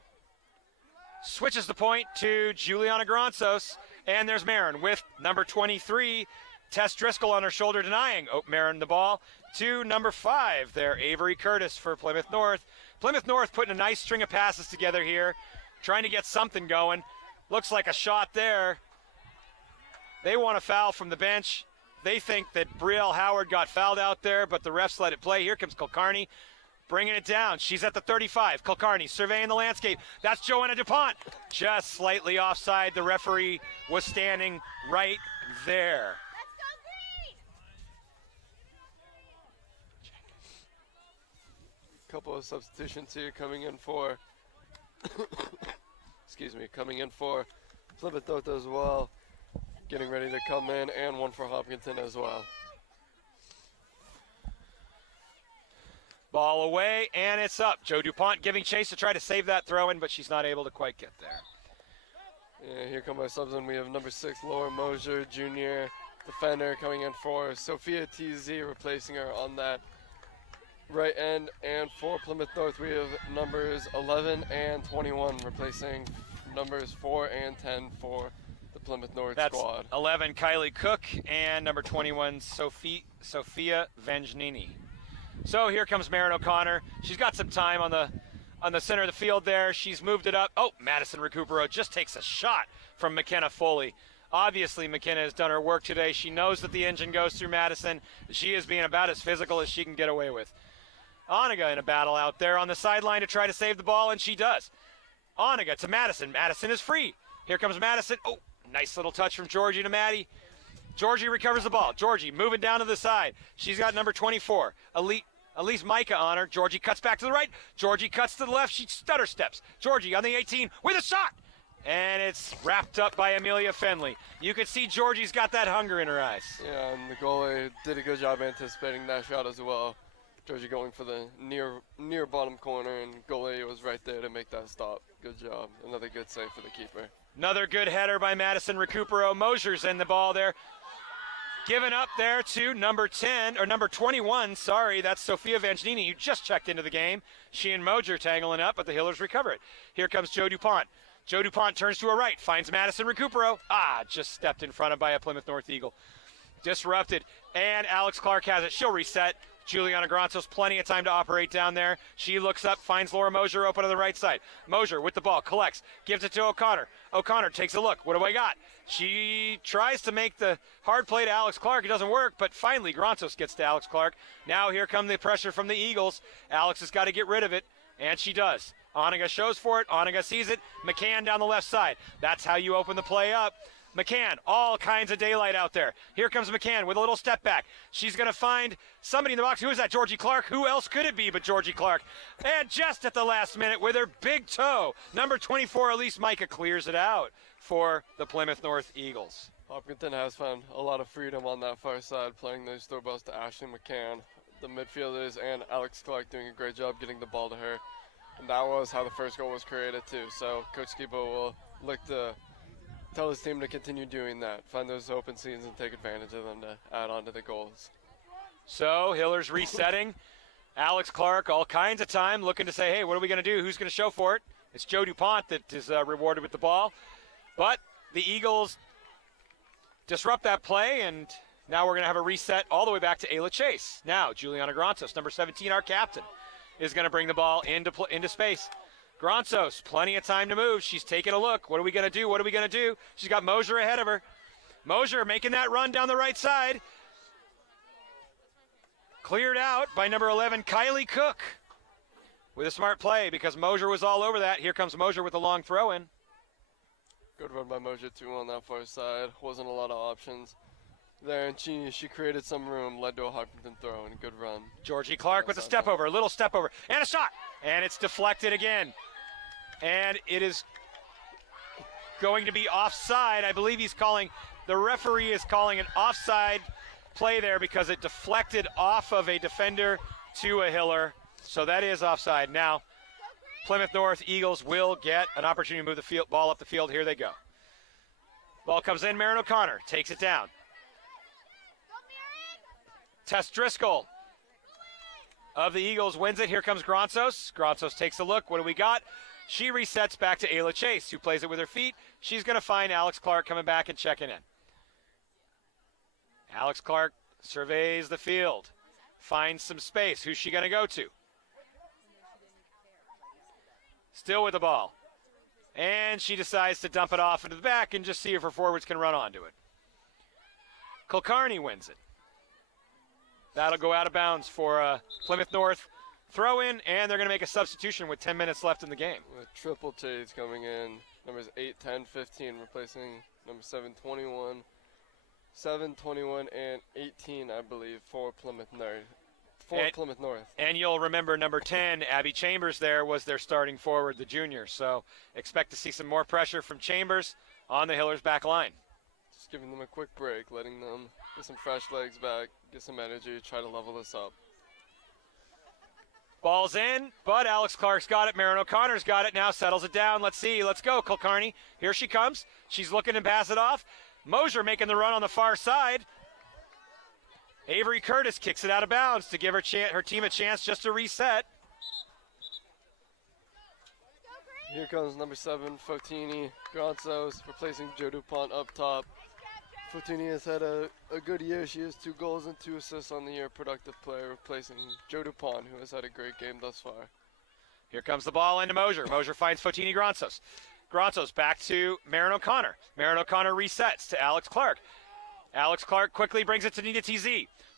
Switches the point to Juliana Granzos, and there's Marin with number 23, Tess Driscoll on her shoulder denying Marin the ball, to number 5 there, Avery Curtis for Plymouth North. Plymouth North putting a nice string of passes together here, trying to get something going. Looks like a shot there. They want a foul from the bench. They think that Brielle Howard got fouled out there, but the refs let it play. Here comes Kulkarni. bringing it down. She's at the 35. Kulkarni surveying the landscape. That's Joanna DuPont. Just slightly offside. The referee was standing right there. Couple of substitutions here coming in for coming in for Plymouth North as well, getting ready to come in, and one for Hopkinton as well. Ball away, and it's up. Joe DuPont giving chase to try to save that throw in, but she's not able to quite get there. And here come our subs, and we have number 6 Laura Mosier, junior defender, coming in for Sophia TZ, replacing her on that right end. And for Plymouth North, we have numbers 11 and 21, replacing numbers 4 and 10 for the Plymouth North squad. 11 Kylie Cook and number 21 Sophia Vangnini. So here comes Marin O'Connor. She's got some time on the center of the field there. She's moved it up. Oh, Madison Recupero just takes a shot from McKenna Foley. Obviously, McKenna has done her work today. She knows that the engine goes through Madison. She is being about as physical as she can get away with. Oniga in a battle out there on the sideline to try to save the ball, and she does. Oniga to Madison. Madison is free. Here comes Madison. Oh, nice little touch from Georgie to Maddie. Georgie recovers the ball. Georgie moving down to the side. She's got number 24, Elise Micah on her. Georgie cuts back to the right. Georgie cuts to the left. She stutter steps. Georgie on the 18 with a shot. And it's wrapped up by Amelia Fenley. You can see Georgie's got that hunger in her eyes. Yeah, and the goalie did a good job anticipating that shot as well. Georgie going for the near bottom corner, and goalie was right there to make that stop. Good job. Another good save for the keeper. Another good header by Madison Recupero. Mosier's in the ball there. Given up there to number 10, or number 21, sorry, that's Sophia Vangnini, who just checked into the game. She and Mosier tangling up, but the Hillers recover it. Here comes Joe DuPont. Joe DuPont turns to her right, finds Madison Recupero. Just stepped in front of by a Plymouth North Eagle. Disrupted, and Alex Clark has it. She'll reset. Juliana Grantos, plenty of time to operate down there. She looks up, finds Laura Mosier open on the right side. Mosier with the ball, collects, gives it to O'Connor. O'Connor takes a look. What do I got? She tries to make the hard play to Alex Clark. It doesn't work, but finally Grantos gets to Alex Clark. Now here come the pressure from the Eagles. Alex has got to get rid of it, and she does. Oniga shows for it. Oniga sees it. McCann down the left side. That's how you open the play up. McCann, all kinds of daylight out there. Here comes McCann with a little step back. She's going to find somebody in the box. Who is that? Georgie Clark. Who else could it be but Georgie Clark? And just at the last minute with her big toe, number 24, Elise Micah, clears it out for the Plymouth North Eagles. Hopkinton has found a lot of freedom on that far side, playing those throw balls to Ashley McCann. The midfielders and Alex Clark doing a great job getting the ball to her. And that was how the first goal was created too. So Coach Skibo will look to tell his team to continue doing that, find those open seams and take advantage of them to add on to the goals. So Hillers resetting. Alex Clark, all kinds of time, looking to say, hey, what are we going to do? Who's going to show for it? It's Joe DuPont that is rewarded with the ball. But the Eagles disrupt that play, and now we're going to have a reset all the way back to Ayla Chase. Now, Juliana Grantos, number 17, our captain, is going to bring the ball into space. Grantos, plenty of time to move. She's taking a look. What are we going to do? What are we going to do? She's got Mosier ahead of her. Mosier making that run down the right side. Cleared out by number 11, Kylie Cook, with a smart play because Mosier was all over that. Here comes Mosier with a long throw in. Good run by Mosier too on that far side. Wasn't a lot of options there, and she created some room, led to a Hopkinton throw, and a good run. Georgie Clark with a step over, a little step over, and a shot, and it's deflected again. And it is going to be offside. I believe the referee is calling an offside play there because it deflected off of a defender to a Hiller. So that is offside. Now, Plymouth North Eagles will get an opportunity to move the ball up the field. Here they go. Ball comes in, Marin O'Connor takes it down. Tess Driscoll of the Eagles wins it. Here comes Grantos. Grantos takes a look. What do we got? She resets back to Ayla Chase, who plays it with her feet. She's going to find Alex Clark coming back and checking in. Alex Clark surveys the field, finds some space. Who's she going to go to? Still with the ball. And she decides to dump it off into the back and just see if her forwards can run onto it. Kulkarni wins it. That'll go out of bounds for Plymouth North. throw in, and they're going to make a substitution with 10 minutes left in the game. With triple J's coming in, numbers 8, 10, 15, replacing number 7, 21, 7, 21, and 18, I believe, for Plymouth North. Plymouth North. And you'll remember number 10, Abby Chambers there, was their starting forward, the junior. So expect to see some more pressure from Chambers on the Hillers back line. Just giving them a quick break, letting them get some fresh legs back, get some energy, try to level this up. Ball's in, but Alex Clark's got it. Marin O'Connor's got it now, settles it down. Let's see, let's go, Kulkarni. Here she comes. She's looking to pass it off. Mosier making the run on the far side. Avery Curtis kicks it out of bounds to give her team a chance just to reset. Here comes number 7, Fotini Granzos, replacing Joe DuPont up top. Fotini has had a good year. She has 2 goals and 2 assists on the year. Productive player, replacing Joe DuPont, who has had a great game thus far. Here comes the ball into Mosier. Mosier finds Fotini Granzos. Granzos back to Marin O'Connor. Marin O'Connor resets to Alex Clark. Alex Clark quickly brings it to Nina TZ,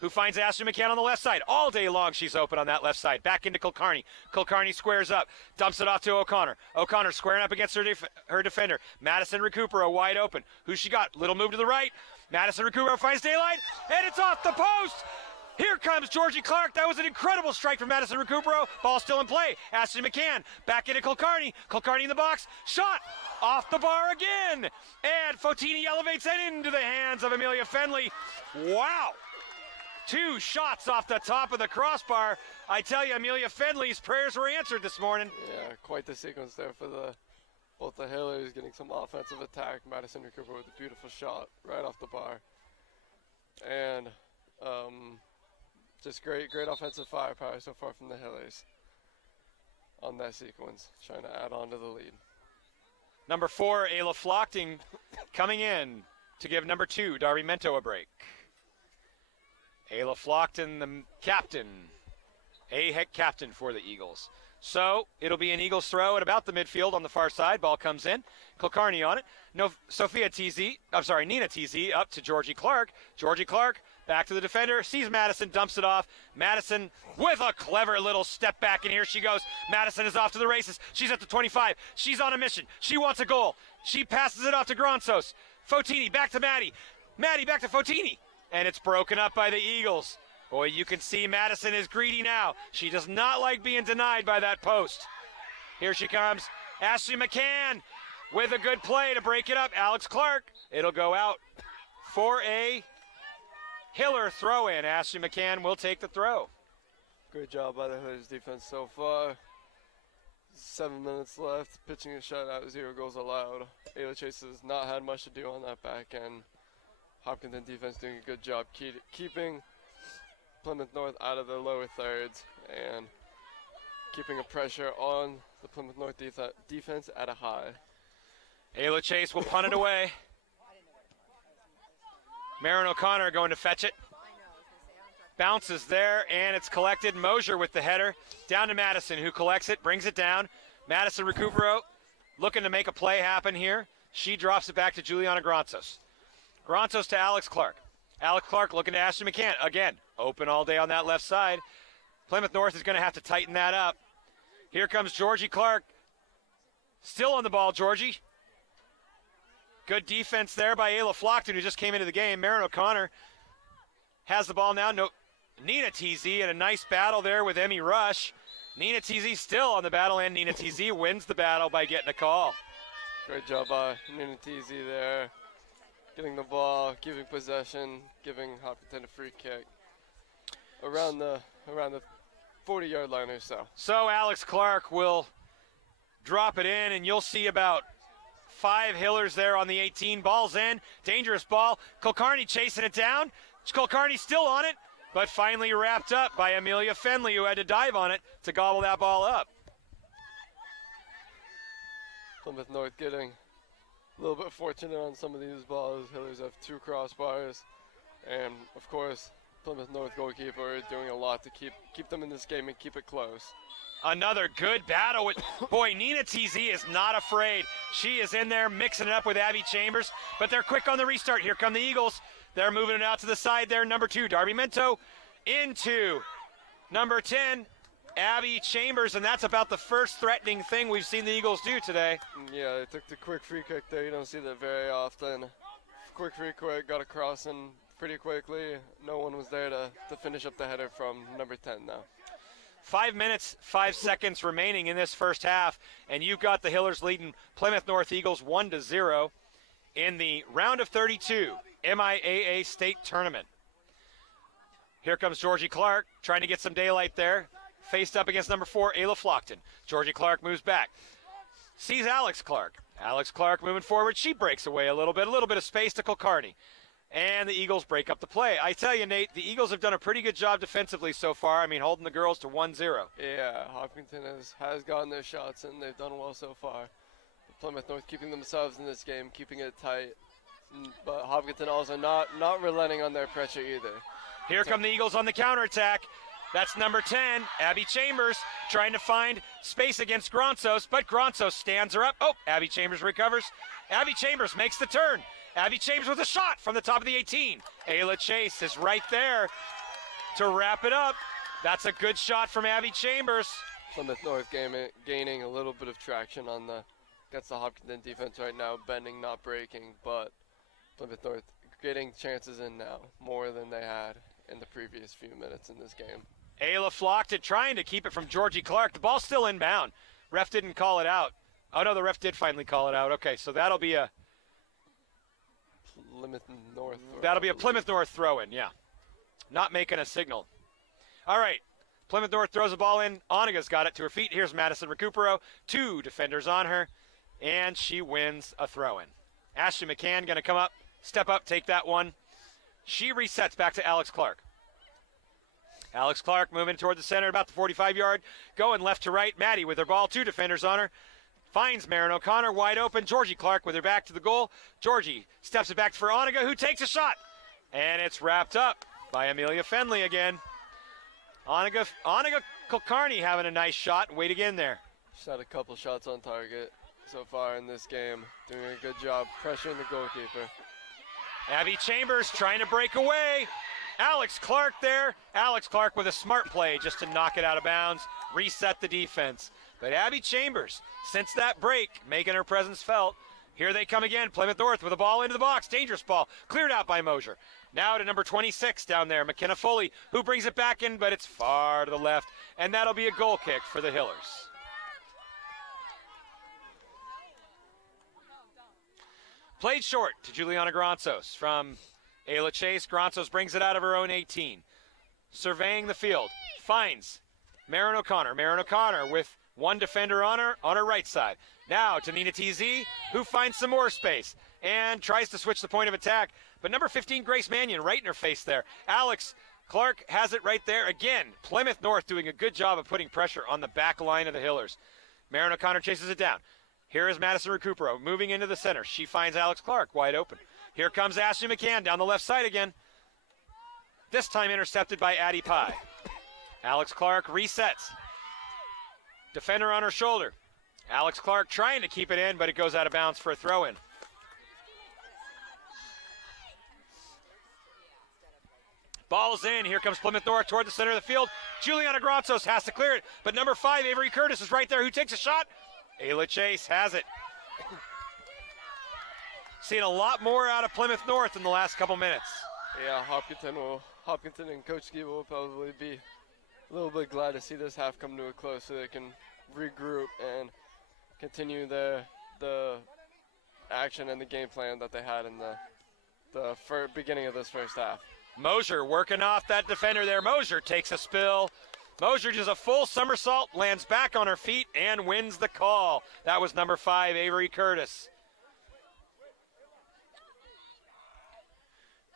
who finds Ashley McCann on the left side. All day long she's open on that left side. Back into Kulkarni. Kulkarni squares up, dumps it off to O'Connor. O'Connor squaring up against her defender. Madison Recupero wide open. Who she got? Little move to the right. Madison Recupero finds daylight, and it's off the post. Here comes Georgie Clark. That was an incredible strike from Madison Recupero. Ball still in play. Ashley McCann back into Kulkarni. Kulkarni in the box. Shot off the bar again. And Fotini elevates it into the hands of Amelia Fenley. Wow. 2 shots off the top of the crossbar. I tell you, Amelia Fenley's prayers were answered this morning. Yeah, quite the sequence there for both the Hillers, getting some offensive attack. Madison Recupero with a beautiful shot right off the bar. And just great offensive firepower so far from the Hillers on that sequence, trying to add on to the lead. Number 4, Ayla Flochting coming in to give number 2, Darby Mento, a break. Ayla Flochting, the captain, head captain for the Eagles. So it'll be an Eagles throw at about the midfield on the far side. Ball comes in. Kulkarni on it. No, Nina TZ up to Georgie Clark. Georgie Clark back to the defender. Sees Madison, dumps it off. Madison with a clever little step back, and here she goes. Madison is off to the races. She's at the 25. She's on a mission. She wants a goal. She passes it off to Granzos. Fotini back to Maddie. Maddie back to Fotini. And it's broken up by the Eagles. Boy, you can see Madison is greedy now. She does not like being denied by that post. Here she comes. Ashley McCann with a good play to break it up. Alex Clark. It'll go out for a Hiller throw in. Ashley McCann will take the throw. Great job by the Hillers defense so far. 7 minutes left. Pitching a shutout, 0 goals allowed. Ayla Chase has not had much to do on that back end. Hopkinton defense doing a good job keeping Plymouth North out of their lower thirds and keeping a pressure on the Plymouth North defense at a high. Ayla Chase will punt it away. Marin O'Connor going to fetch it. Bounces there, and it's collected. Mosier with the header. Down to Madison, who collects it, brings it down. Madison Recupero looking to make a play happen here. She drops it back to Juliana Granzos. Granzos to Alex Clark. Alex Clark looking to Ashley McCann. Again, open all day on that left side. Plymouth North is going to have to tighten that up. Here comes Georgie Clark. Still on the ball, Georgie. Good defense there by Ayla Flochting, who just came into the game. Marin O'Connor has the ball now. No, Nina TZ in a nice battle there with Emmy Rush. Nina TZ still on the battle, and Nina TZ wins the battle by getting a call. Great job by Nina TZ there. Getting the ball, giving possession, giving Hopkinton a free kick around the 40-yard line or so. So Alex Clark will drop it in, and you'll see about 5 Hillers there on the 18. Ball's in, dangerous ball. Kulkarni chasing it down. Kulkarni still on it, but finally wrapped up by Amelia Fenley, who had to dive on it to gobble that ball up. Plymouth North getting a little bit fortunate on some of these balls. Hillers have 2 crossbars, and of course Plymouth North goalkeeper doing a lot to keep them in this game and keep it close. Another good battle with, boy, Nina TZ is not afraid. She is in there mixing it up with Abby Chambers, but they're quick on the restart. Here come the Eagles. They're moving it out to the side there. Number 2, Darby Mento into number 10, Abby Chambers, and that's about the first threatening thing we've seen the Eagles do today. Yeah, they took the quick free kick there. You don't see that very often. Quick free kick, got across and pretty quickly. No one was there to finish up the header from number 10 now. 5 minutes, 5 seconds remaining in this first half, and you've got the Hillers leading Plymouth North Eagles 1-0 in the round of 32 MIAA State Tournament. Here comes Georgie Clark trying to get some daylight there. Faced up against number 4, Ayla Flockton. Georgie Clark moves back. Sees Alex Clark. Alex Clark moving forward. She breaks away a little bit of space to Kulkarni. And the Eagles break up the play. I tell you, Nate, the Eagles have done a pretty good job defensively so far. I mean, holding the girls to 1-0. Yeah, Hopkinton has gotten their shots, and they've done well so far. Plymouth North keeping themselves in this game, keeping it tight. But Hopkinton also not relenting on their pressure either. Here come the Eagles on the counterattack. That's number 10, Abby Chambers, trying to find space against Gronsos, but Gronsos stands her up. Oh, Abby Chambers recovers. Abby Chambers makes the turn. Abby Chambers with a shot from the top of the 18. Ayla Chase is right there to wrap it up. That's a good shot from Abby Chambers. Plymouth North gaining a little bit of traction against the Hopkinton defense right now, bending, not breaking, but Plymouth North getting chances in now, more than they had in the previous few minutes in this game. Ayla Flockton trying to keep it from Georgie Clark. The ball's still inbound. Ref didn't call it out. Oh, no, the ref did finally call it out. Okay, so that'll be a Plymouth North. That'll be a Plymouth North throw-in, yeah. Not making a signal. All right, Plymouth North throws the ball in. Onaga's got it to her feet. Here's Madison Recupero. 2 defenders on her, and she wins a throw-in. Ashley McCann going to come up, step up, take that one. She resets back to Alex Clark. Alex Clark moving toward the center, about the 45-yard, going left to right. Maddie with her ball, 2 defenders on her. Finds Marin O'Connor wide open. Georgie Clark with her back to the goal. Georgie steps it back for Onaga, who takes a shot. And it's wrapped up by Amelia Fenley again. Onaga Kulkarni having a nice shot. Way to get in there. She's had a couple shots on target so far in this game. Doing a good job pressuring the goalkeeper. Abby Chambers trying to break away. Alex Clark there. Alex Clark with a smart play just to knock it out of bounds, reset the defense. But Abby Chambers, since that break, making her presence felt. Here they come again, Plymouth North with a ball into the box. Dangerous ball, cleared out by Mosier. Now to number 26 down there, McKenna Foley, who brings it back in, but it's far to the left. And that'll be a goal kick for the Hillers. Played short to Juliana Gronsos from Ayla Chase. Gronsos brings it out of her own 18. Surveying the field, finds Marin O'Connor. Marin O'Connor with 1 defender on her right side. Now to Nina TZ, who finds some more space and tries to switch the point of attack. But number 15, Grace Mannion, right in her face there. Alex Clark has it right there. Again, Plymouth North doing a good job of putting pressure on the back line of the Hillers. Marin O'Connor chases it down. Here is Madison Recupero moving into the center. She finds Alex Clark wide open. Here comes Ashley McCann down the left side again. This time intercepted by Addie Pye. Alex Clark resets. Defender on her shoulder. Alex Clark trying to keep it in, but it goes out of bounds for a throw-in. Ball's in. Here comes Plymouth North toward the center of the field. Juliana Gronsos has to clear it, but number 5, Avery Curtis, is right there, who takes a shot. Ayla Chase has it. Seen a lot more out of Plymouth North in the last couple minutes. Yeah, Hopkinton and Coach Ski will probably be a little bit glad to see this half come to a close so they can regroup and continue the action and the game plan that they had in the beginning of this first half. Mosier working off that defender there. Mosier takes a spill. Mosier does a full somersault, lands back on her feet, and wins the call. That was number 5, Avery Curtis.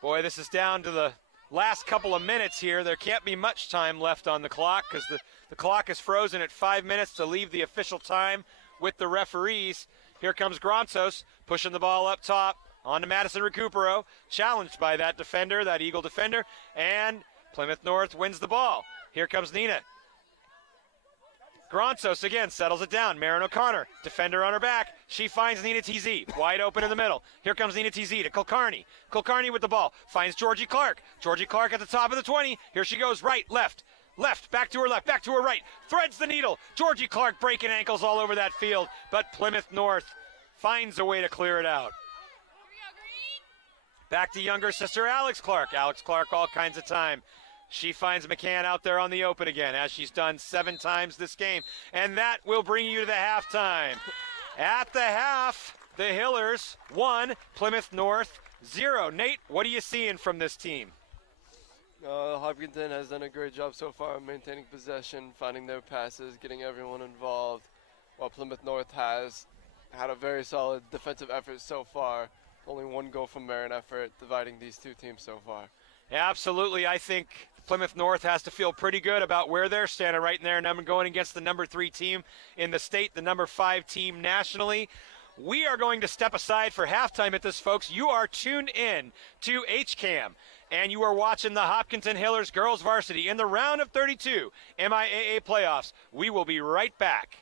Boy, this is down to the last couple of minutes here. There can't be much time left on the clock because the clock is frozen at 5 minutes to leave the official time with the referees. Here comes Gronsos pushing the ball up top on to Madison Recupero, challenged by that defender, that Eagle defender, and Plymouth North wins the ball. Here comes Nina. Gronsos again settles it down. Marin O'Connor, defender on her back. She finds Nina TZ, wide open in the middle. Here comes Nina TZ to Kulkarni. Kulkarni with the ball, finds Georgie Clark. Georgie Clark at the top of the 20. Here she goes, right, left. Left, back to her left, back to her right. Threads the needle. Georgie Clark breaking ankles all over that field, but Plymouth North finds a way to clear it out. Back to younger sister Alex Clark. Alex Clark all kinds of time. She finds McCann out there on the open again, as she's done 7 times this game. And that will bring you to the halftime. At the half, the Hillers 1, Plymouth North 0. Nate, what are you seeing from this team? Hopkinton has done a great job so far maintaining possession, finding their passes, getting everyone involved, while Plymouth North has had a very solid defensive effort so far. Only 1 goal from Marin effort dividing these 2 teams so far. Absolutely. I think Plymouth North has to feel pretty good about where they're standing right in there, and going against the number 3 team in the state, the number 5 team nationally. We are going to step aside for halftime at this, folks. You are tuned in to HCAM, and you are watching the Hopkinton Hillers girls varsity in the round of 32 MIAA playoffs. We will be right back.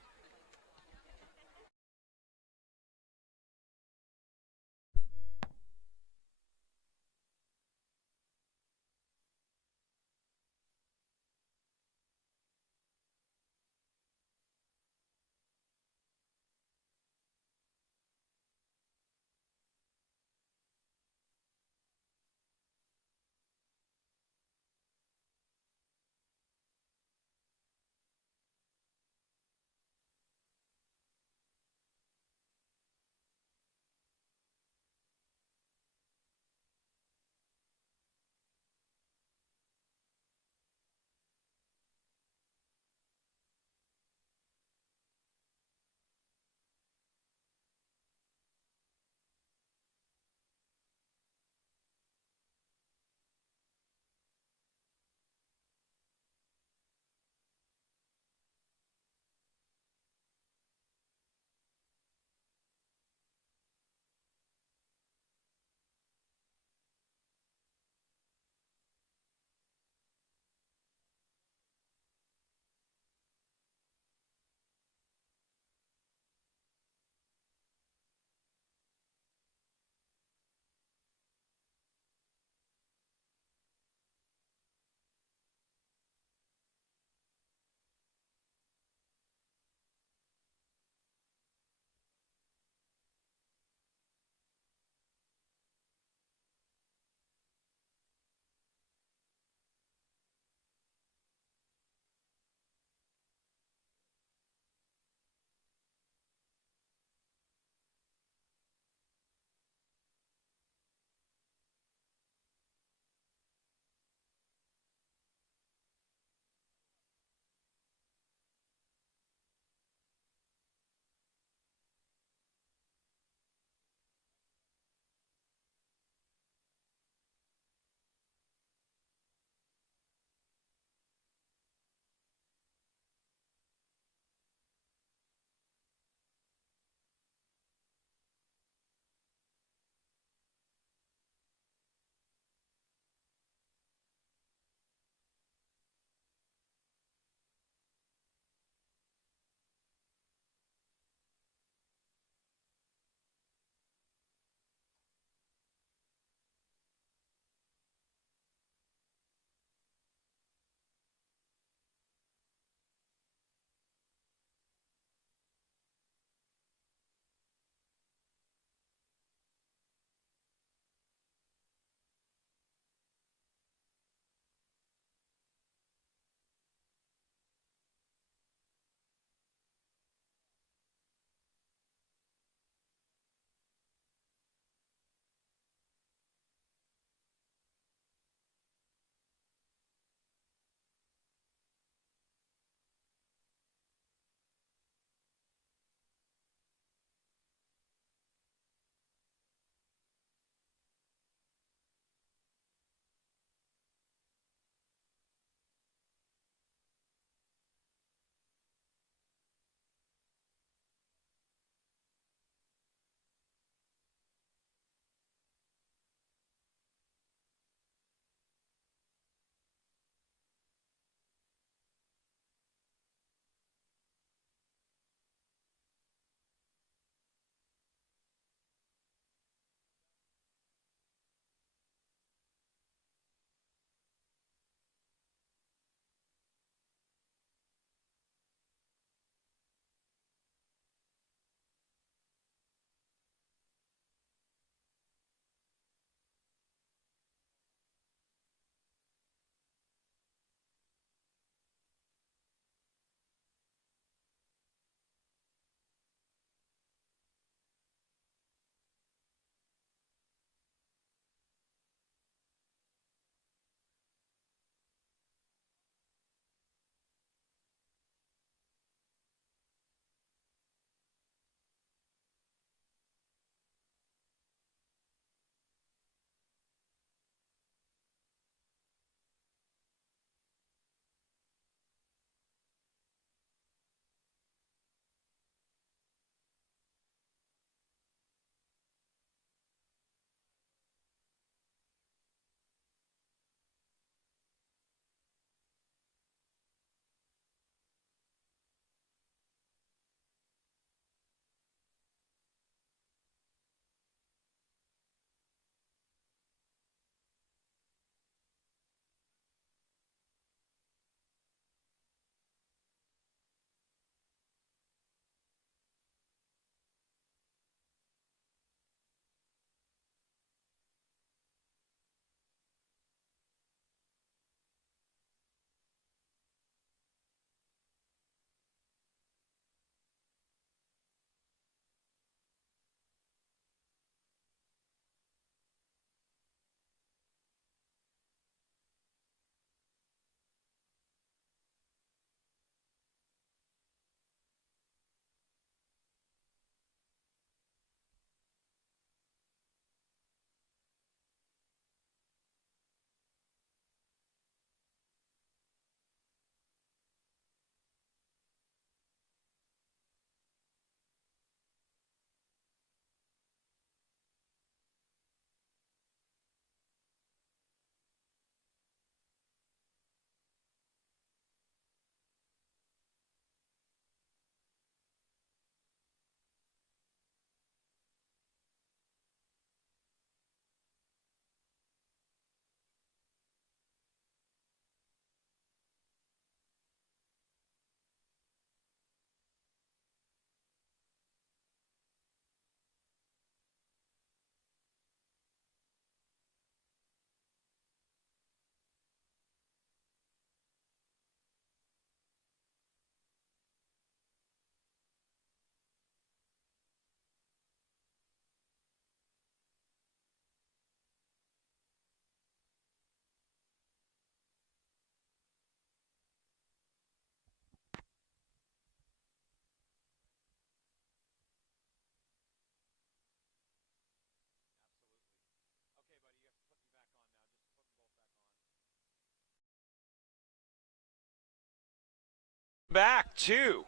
Back to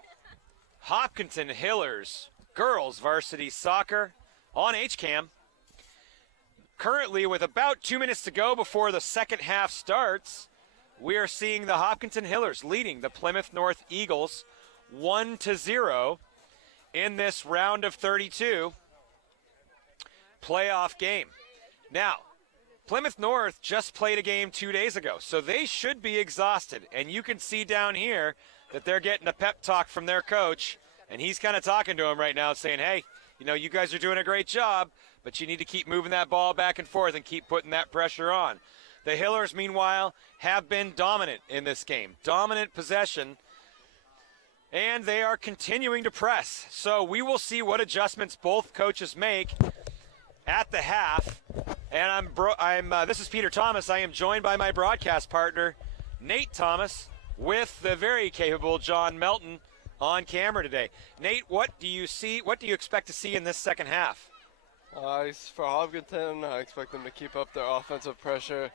Hopkinton Hillers girls varsity soccer on HCAM. Currently, with about 2 minutes to go before the second half starts, we are seeing the Hopkinton Hillers leading the Plymouth North Eagles 1-0 in this round of 32 playoff game. Now, Plymouth North just played a game 2 days ago, so they should be exhausted. And you can see down here that they're getting a pep talk from their coach, and he's kind of talking to them right now saying, hey, you know, you guys are doing a great job, but you need to keep moving that ball back and forth and keep putting that pressure on. The Hillers, meanwhile, have been dominant in this game. Dominant possession, and they are continuing to press. So we will see what adjustments both coaches make at the half. And this is Peter Thomas. I am joined by my broadcast partner, Nate Thomas, with the very capable John Melton on camera today. Nate, what do you see? What do you expect to see in this second half? For Hopkinton, I expect them to keep up their offensive pressure,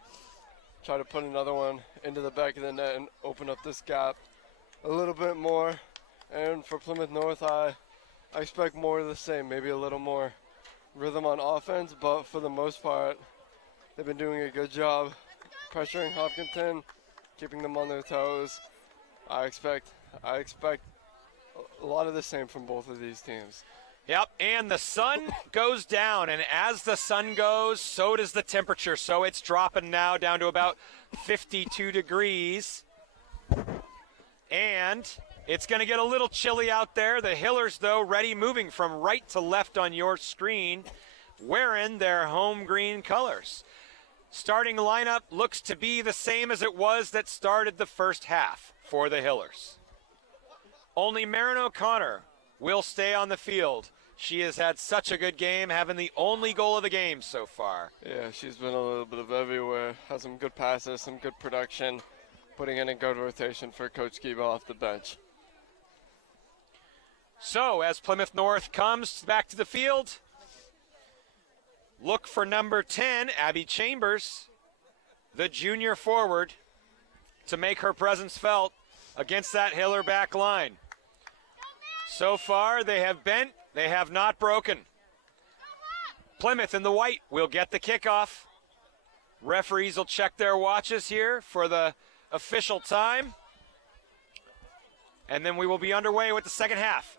try to put another one into the back of the net and open up this gap a little bit more. And for Plymouth North, I expect more of the same, maybe a little more rhythm on offense, but for the most part, they've been doing a good job pressuring Hopkinton, keeping them on their toes. I expect a lot of the same from both of these teams. Yep, and the sun goes down, and as the sun goes, so does the temperature. So it's dropping now down to about 52 degrees. And it's going to get a little chilly out there. The Hillers, though, ready, moving from right to left on your screen, wearing their home green colors. Starting lineup looks to be the same as it was that started the first half for the Hillers. Only Marin O'Connor will stay on the field. She has had such a good game, having the only goal of the game so far. Yeah, she's been a little bit of everywhere. Has some good passes, some good production, putting in a good rotation for Coach Skiba off the bench. So as Plymouth North comes back to the field, look for number 10, Abby Chambers, the junior forward, to make her presence felt against that Hiller back line. So far, they have bent, they have not broken. Plymouth in the white will get the kickoff. Referees will check their watches here for the official time. And then we will be underway with the second half.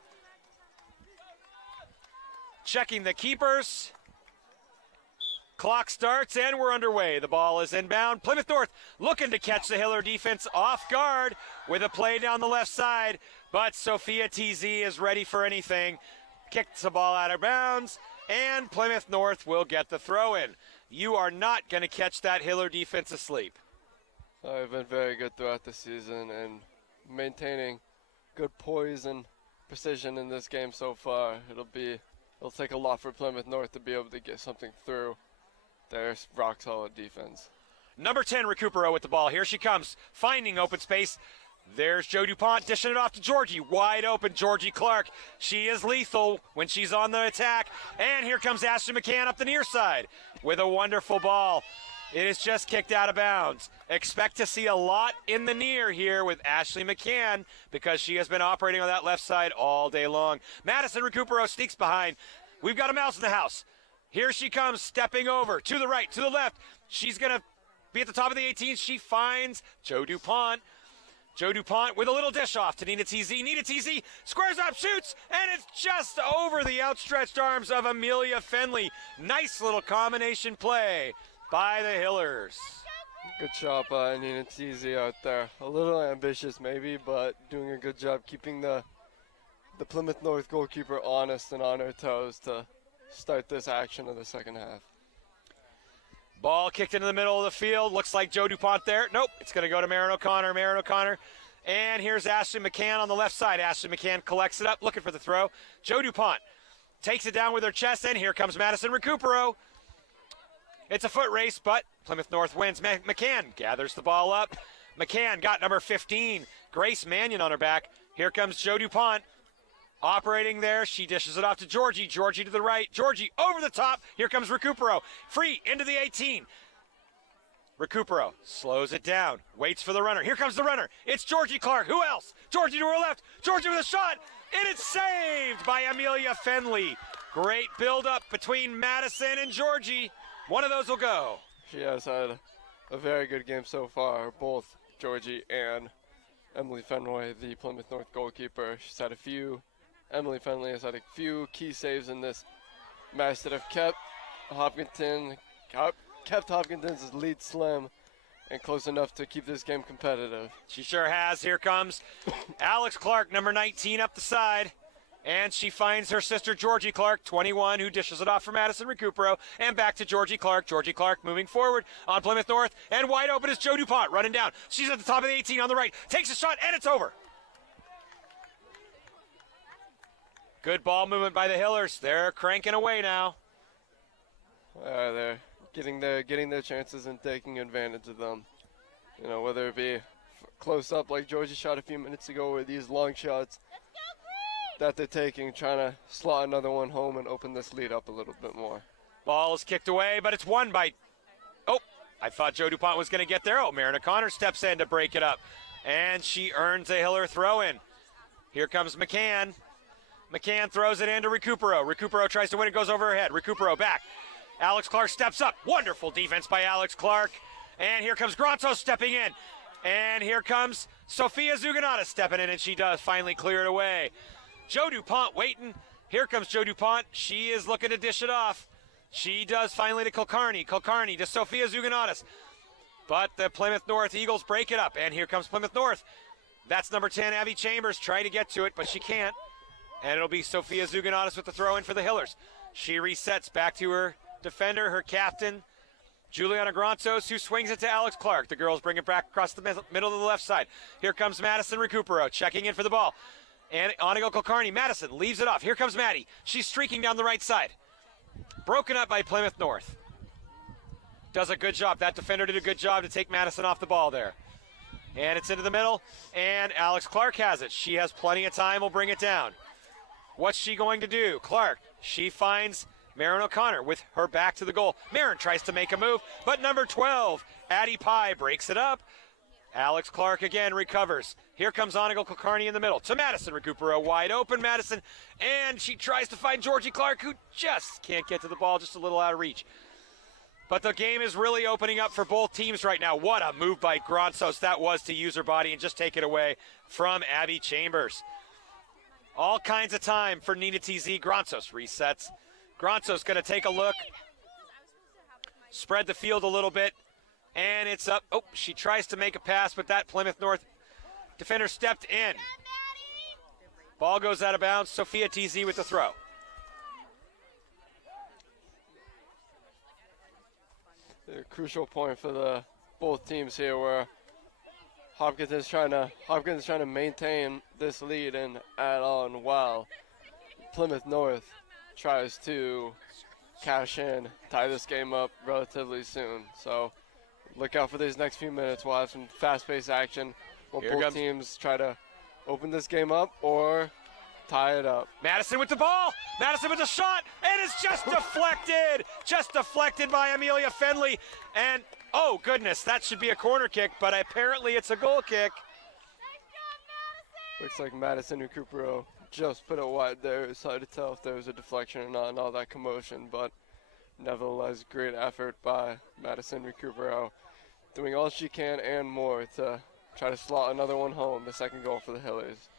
Checking the keepers. Clock starts and we're underway. The ball is inbound. Plymouth North looking to catch the Hiller defense off guard with a play down the left side. But Sophia TZ is ready for anything. Kicks the ball out of bounds, and Plymouth North will get the throw in. You are not going to catch that Hiller defense asleep. I've been very good throughout the season and maintaining good poise and precision in this game so far. It'll take a lot for Plymouth North to be able to get something through their rock solid defense. Number 10, Recupero with the ball. Here she comes, finding open space. There's Joe DuPont dishing it off to Georgie. Wide open, Georgie Clark. She is lethal when she's on the attack. And here comes Ashley McCann up the near side with a wonderful ball. It is just kicked out of bounds. Expect to see a lot in the near here with Ashley McCann because she has been operating on that left side all day long. Madison Recupero sneaks behind. We've got a mouse in the house. Here she comes, stepping over to the right, to the left. She's going to be at the top of the 18. She finds Joe DuPont. Joe DuPont with a little dish off to Nina TZ. Nina TZ squares up, shoots, and it's just over the outstretched arms of Amelia Fenley. Nice little combination play by the Hillers. Good shot by Nina TZ out there. A little ambitious maybe, but doing a good job keeping the Plymouth North goalkeeper honest and on her toes to start this action of the second half. Ball kicked into the middle of the field. Looks like Joe DuPont there. Nope, it's going to go to Marin O'Connor. Marin O'Connor. And here's Ashley McCann on the left side. Ashley McCann collects it up, looking for the throw. Joe DuPont takes it down with her chest, and here comes Madison Recupero. It's a foot race, but Plymouth North wins. McCann gathers the ball up. McCann got number 15, Grace Mannion on her back. Here comes Joe DuPont. Operating there, she dishes it off to Georgie. Georgie to the right. Georgie over the top. Here comes Recupero. Free into the 18. Recupero slows it down, waits for the runner. Here comes the runner. It's Georgie Clark. Who else? Georgie to her left. Georgie with a shot, and it's saved by Amelia Fenley. Great build-up between Madison and Georgie. One of those will go. She has had a very good game so far, both Georgie and Emily Fenroy, the Plymouth North goalkeeper. Emily Fenley has had a few key saves in this match that have kept Hopkinton's lead slim and close enough to keep this game competitive. She sure has. Here comes Alex Clark, number 19, up the side. And she finds her sister, Georgie Clark, 21, who dishes it off for Madison Recupero. And back to Georgie Clark. Georgie Clark moving forward on Plymouth North. And wide open is Joe DuPont running down. She's at the top of the 18 on the right. Takes a shot, and it's over. Good ball movement by the Hillers. They're cranking away now. They're getting their chances and taking advantage of them. You know, whether it be close up like Georgie shot a few minutes ago, or these long shots that they're taking, trying to slot another one home and open this lead up a little bit more. Ball is kicked away, but it's won by, oh, I thought Joe DuPont was going to get there. Oh, Marin O'Connor steps in to break it up, and she earns a Hiller throw-in. Here comes McCann. McCann throws it into Recupero. Recupero tries to win it, goes over her head. Recupero back. Alex Clark steps up. Wonderful defense by Alex Clark. And here comes Gronto stepping in. And here comes Sophia Zuganata stepping in, and she does finally clear it away. Joe DuPont waiting. Here comes Joe DuPont. She is looking to dish it off. She does finally to Kulkarni. Kulkarni to Sophia Zuganatas. But the Plymouth North Eagles break it up. And here comes Plymouth North. That's number 10, Abby Chambers, trying to get to it, but she can't. And it'll be Sophia Zuganatas with the throw-in for the Hillers. She resets back to her defender, her captain, Juliana Grontos, who swings it to Alex Clark. The girls bring it back across the middle of the left side. Here comes Madison Recupero checking in for the ball. And on to go Kulkarni. Madison leaves it off. Here comes Maddie. She's streaking down the right side. Broken up by Plymouth North. Does a good job. That defender did a good job to take Madison off the ball there. And it's into the middle. And Alex Clark has it. She has plenty of time. Will bring it down. What's she going to do? Clark. She finds Marin O'Connor with her back to the goal. Marin tries to make a move, but number 12, Addie Pye, breaks it up. Alex Clark again recovers. Here comes Onigal Kulkarni in the middle to Madison Recupero, wide open Madison, and she tries to find Georgie Clark, who just can't get to the ball, just a little out of reach. But the game is really opening up for both teams right now. What a move by Grontos that was to use her body and just take it away from Abby Chambers. All kinds of time for Nina TZ. Grontos resets. Grontos going to take a look, spread the field a little bit, and it's up. Oh, she tries to make a pass, but that Plymouth North defender stepped in. Ball goes out of bounds. Sophia TZ with the throw. A crucial point for both teams here, where Hopkins is trying to maintain this lead and add on, while Plymouth North tries to cash in, tie this game up relatively soon. So look out for these next few minutes. We'll have some fast-paced action. Both teams try to open this game up or tie it up. Madison with the ball. Madison with the shot, and it's just deflected. Just deflected by Amelia Fenley. And, oh, goodness, that should be a corner kick, but apparently it's a goal kick. Looks like Madison Recupero just put it wide there. It's hard to tell if there was a deflection or not and all that commotion, but nevertheless, great effort by Madison Recupero, doing all she can and more to try to slot another one home, the second goal for the Hillers.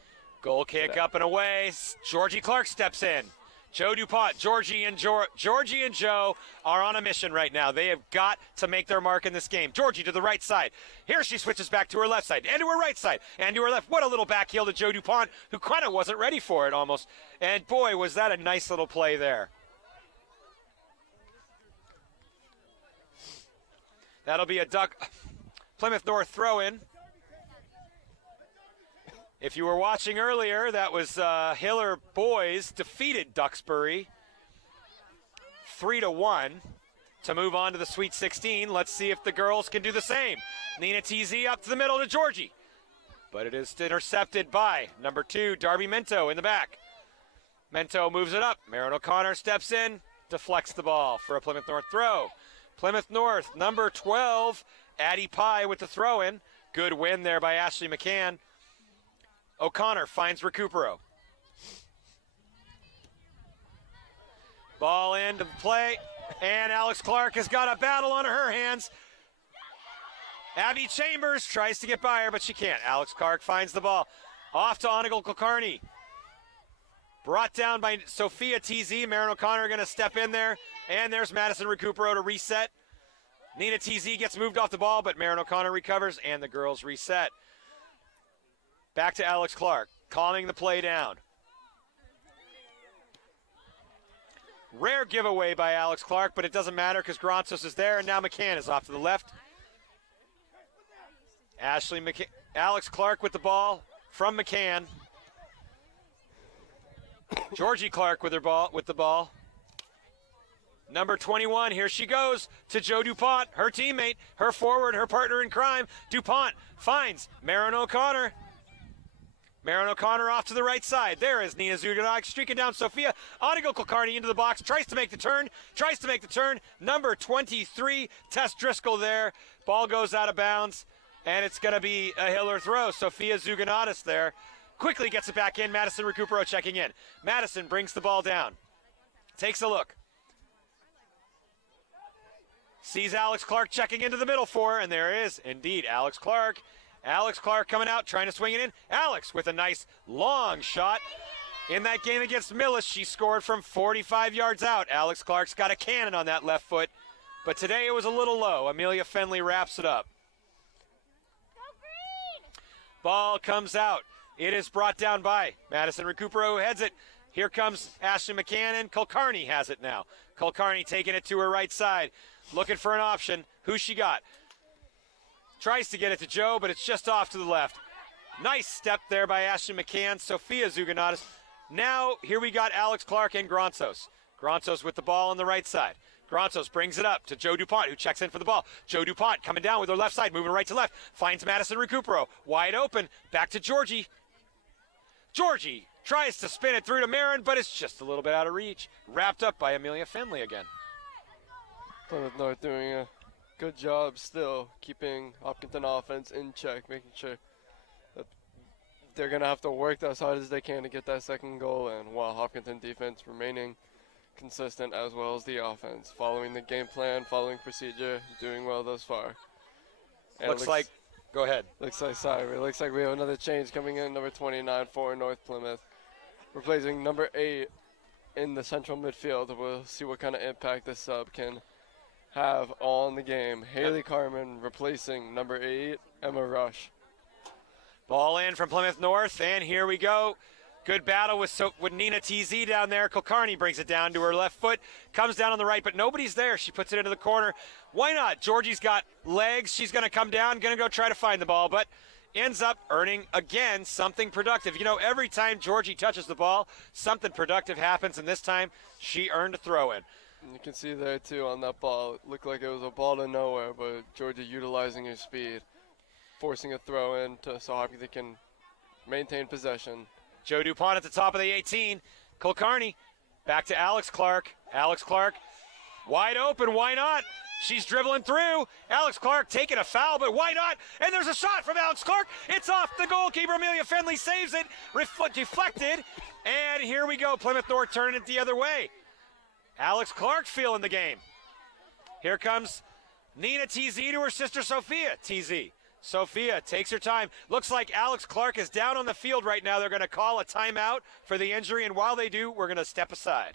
Goal kick up and away. Georgie Clark steps in. Joe DuPont, Georgie and Joe are on a mission right now. They have got to make their mark in this game. Georgie to the right side. Here she switches back to her left side and to her right side and to her left. What a little back heel to Joe DuPont, who kind of wasn't ready for it almost. And boy, was that a nice little play there. That'll be a Plymouth North throw-in. If you were watching earlier, that was Hiller boys defeated Duxbury 3-1 to move on to the Sweet 16. Let's see if the girls can do the same. Nina TZ up to the middle to Georgie, but it is intercepted by number 2, Darby Mento in the back. Mento moves it up. Marin O'Connor steps in, deflects the ball for a Plymouth North throw. Plymouth North, number 12, Addie Pye with the throw-in. Good win there by Ashley McCann. O'Connor finds Recupero. Ball into the play, and Alex Clark has got a battle on her hands. Abby Chambers tries to get by her, but she can't. Alex Clark finds the ball. Off to Onigal Kulkarni. Brought down by Sophia TZ. Marin O'Connor going to step in there. And there's Madison Recupero to reset. Nina TZ gets moved off the ball, but Marin O'Connor recovers, and the girls reset. Back to Alex Clark, calming the play down. Rare giveaway by Alex Clark, but it doesn't matter because Gronsos is there, and now McCann is off to the left. Alex Clark with the ball from McCann. Georgie Clark with the ball. Number 21, here she goes to Joe DuPont, her teammate, her forward, her partner in crime. DuPont finds Marin O'Connor. Marin O'Connor off to the right side. There is Nina Zuganok streaking down Sophia. Onigal Kulkarni into the box, tries to make the turn. Number 23, Tess Driscoll there. Ball goes out of bounds, and it's going to be a Hiller throw. Sophia Zuganatis there. Quickly gets it back in. Madison Recupero checking in. Madison brings the ball down. Takes a look. Sees Alex Clark checking into the middle for her, and there is indeed Alex Clark. Alex Clark coming out, trying to swing it in. Alex with a nice long shot. In that game against Millis, she scored from 45 yards out. Alex Clark's got a cannon on that left foot, but today it was a little low. Amelia Fenley wraps it up. Ball comes out. It is brought down by Madison Recupero, who heads it. Here comes Ashley McCann. Kulkarni has it now. Kulkarni taking it to her right side. Looking for an option. Who's she got? Tries to get it to Joe, but it's just off to the left. Nice step there by Ashley McCann. Sophia Zuganatis. Now, here we got Alex Clark and Gronsos. Gronsos with the ball on the right side. Gronsos brings it up to Joe DuPont, who checks in for the ball. Joe DuPont coming down with her left side, moving right to left. Finds Madison Recupero. Wide open. Back to Georgie. Georgie tries to spin it through to Marin, but it's just a little bit out of reach. Wrapped up by Amelia Fenley again. Plymouth North doing a good job still keeping Hopkinton offense in check, making sure that they're going to have to work as hard as they can to get that second goal in, while Hopkinton defense remaining consistent as well as the offense, following the game plan, following procedure, doing well thus far. And Looks like, go ahead. Looks like we have another change coming in, number 29 for North Plymouth, replacing number 8 in the central midfield. We'll see what kind of impact this sub can have on the game. Haley Carmen replacing number 8, Emma Rush. Ball in from Plymouth North, and here we go. Good battle with Nina TZ down there. Kulkarni brings it down to her left foot. Comes down on the right, but nobody's there. She puts it into the corner. Why not? Georgie's got legs. She's going to come down, going to go try to find the ball, but ends up earning, again, something productive. You know, every time Georgie touches the ball, something productive happens, and this time she earned a throw-in. You can see there, too, on that ball. It looked like it was a ball to nowhere, but Georgia utilizing her speed, forcing a throw-in so Hopkinton can maintain possession. Joe DuPont at the top of the 18. Kulkarni back to Alex Clark. Alex Clark wide open. Why not? She's dribbling through. Alex Clark taking a foul, but why not? And there's a shot from Alex Clark. It's off the goalkeeper. Amelia Fenley saves it. Deflected. And here we go. Plymouth North turning it the other way. Alex Clark feeling the game. Here comes Nina TZ to her sister Sophia TZ. Sophia takes her time. Looks like Alex Clark is down on the field right now. They're going to call a timeout for the injury, and while they do, we're going to step aside.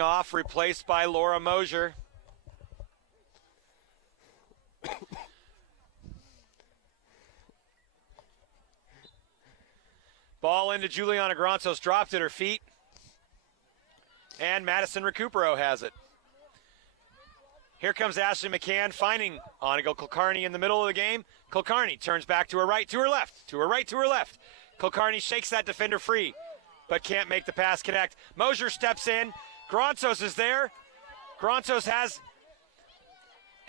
Off, replaced by Laura Mosier. Ball into Juliana Grantos, dropped at her feet. And Madison Recupero has it. Here comes Ashley McCann finding Onigal Kulkarni in the middle of the game. Kulkarni turns back to her right, to her left, to her right, to her left. Kulkarni shakes that defender free, but can't make the pass connect. Mosier steps in. Grantos is there. Grantos has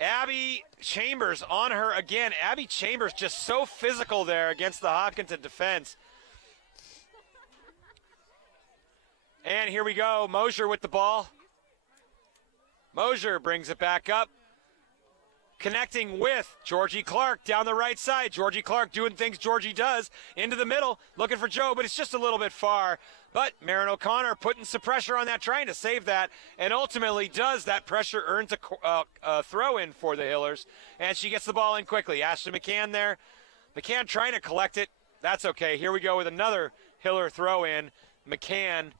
Abby Chambers on her again. Abby Chambers just so physical there against the Hopkinton defense. And here we go, Mosier with the ball. Mosier brings it back up. Connecting with Georgie Clark down the right side. Georgie Clark doing things Georgie does. Into the middle, looking for Joe, but it's just a little bit far. But Marin O'Connor putting some pressure on that, trying to save that, and ultimately does. That pressure earns a throw in for the Hillers, and she gets the ball in quickly. Ashley McCann there. McCann trying to collect it. That's okay. Here we go with another Hiller throw in. McCann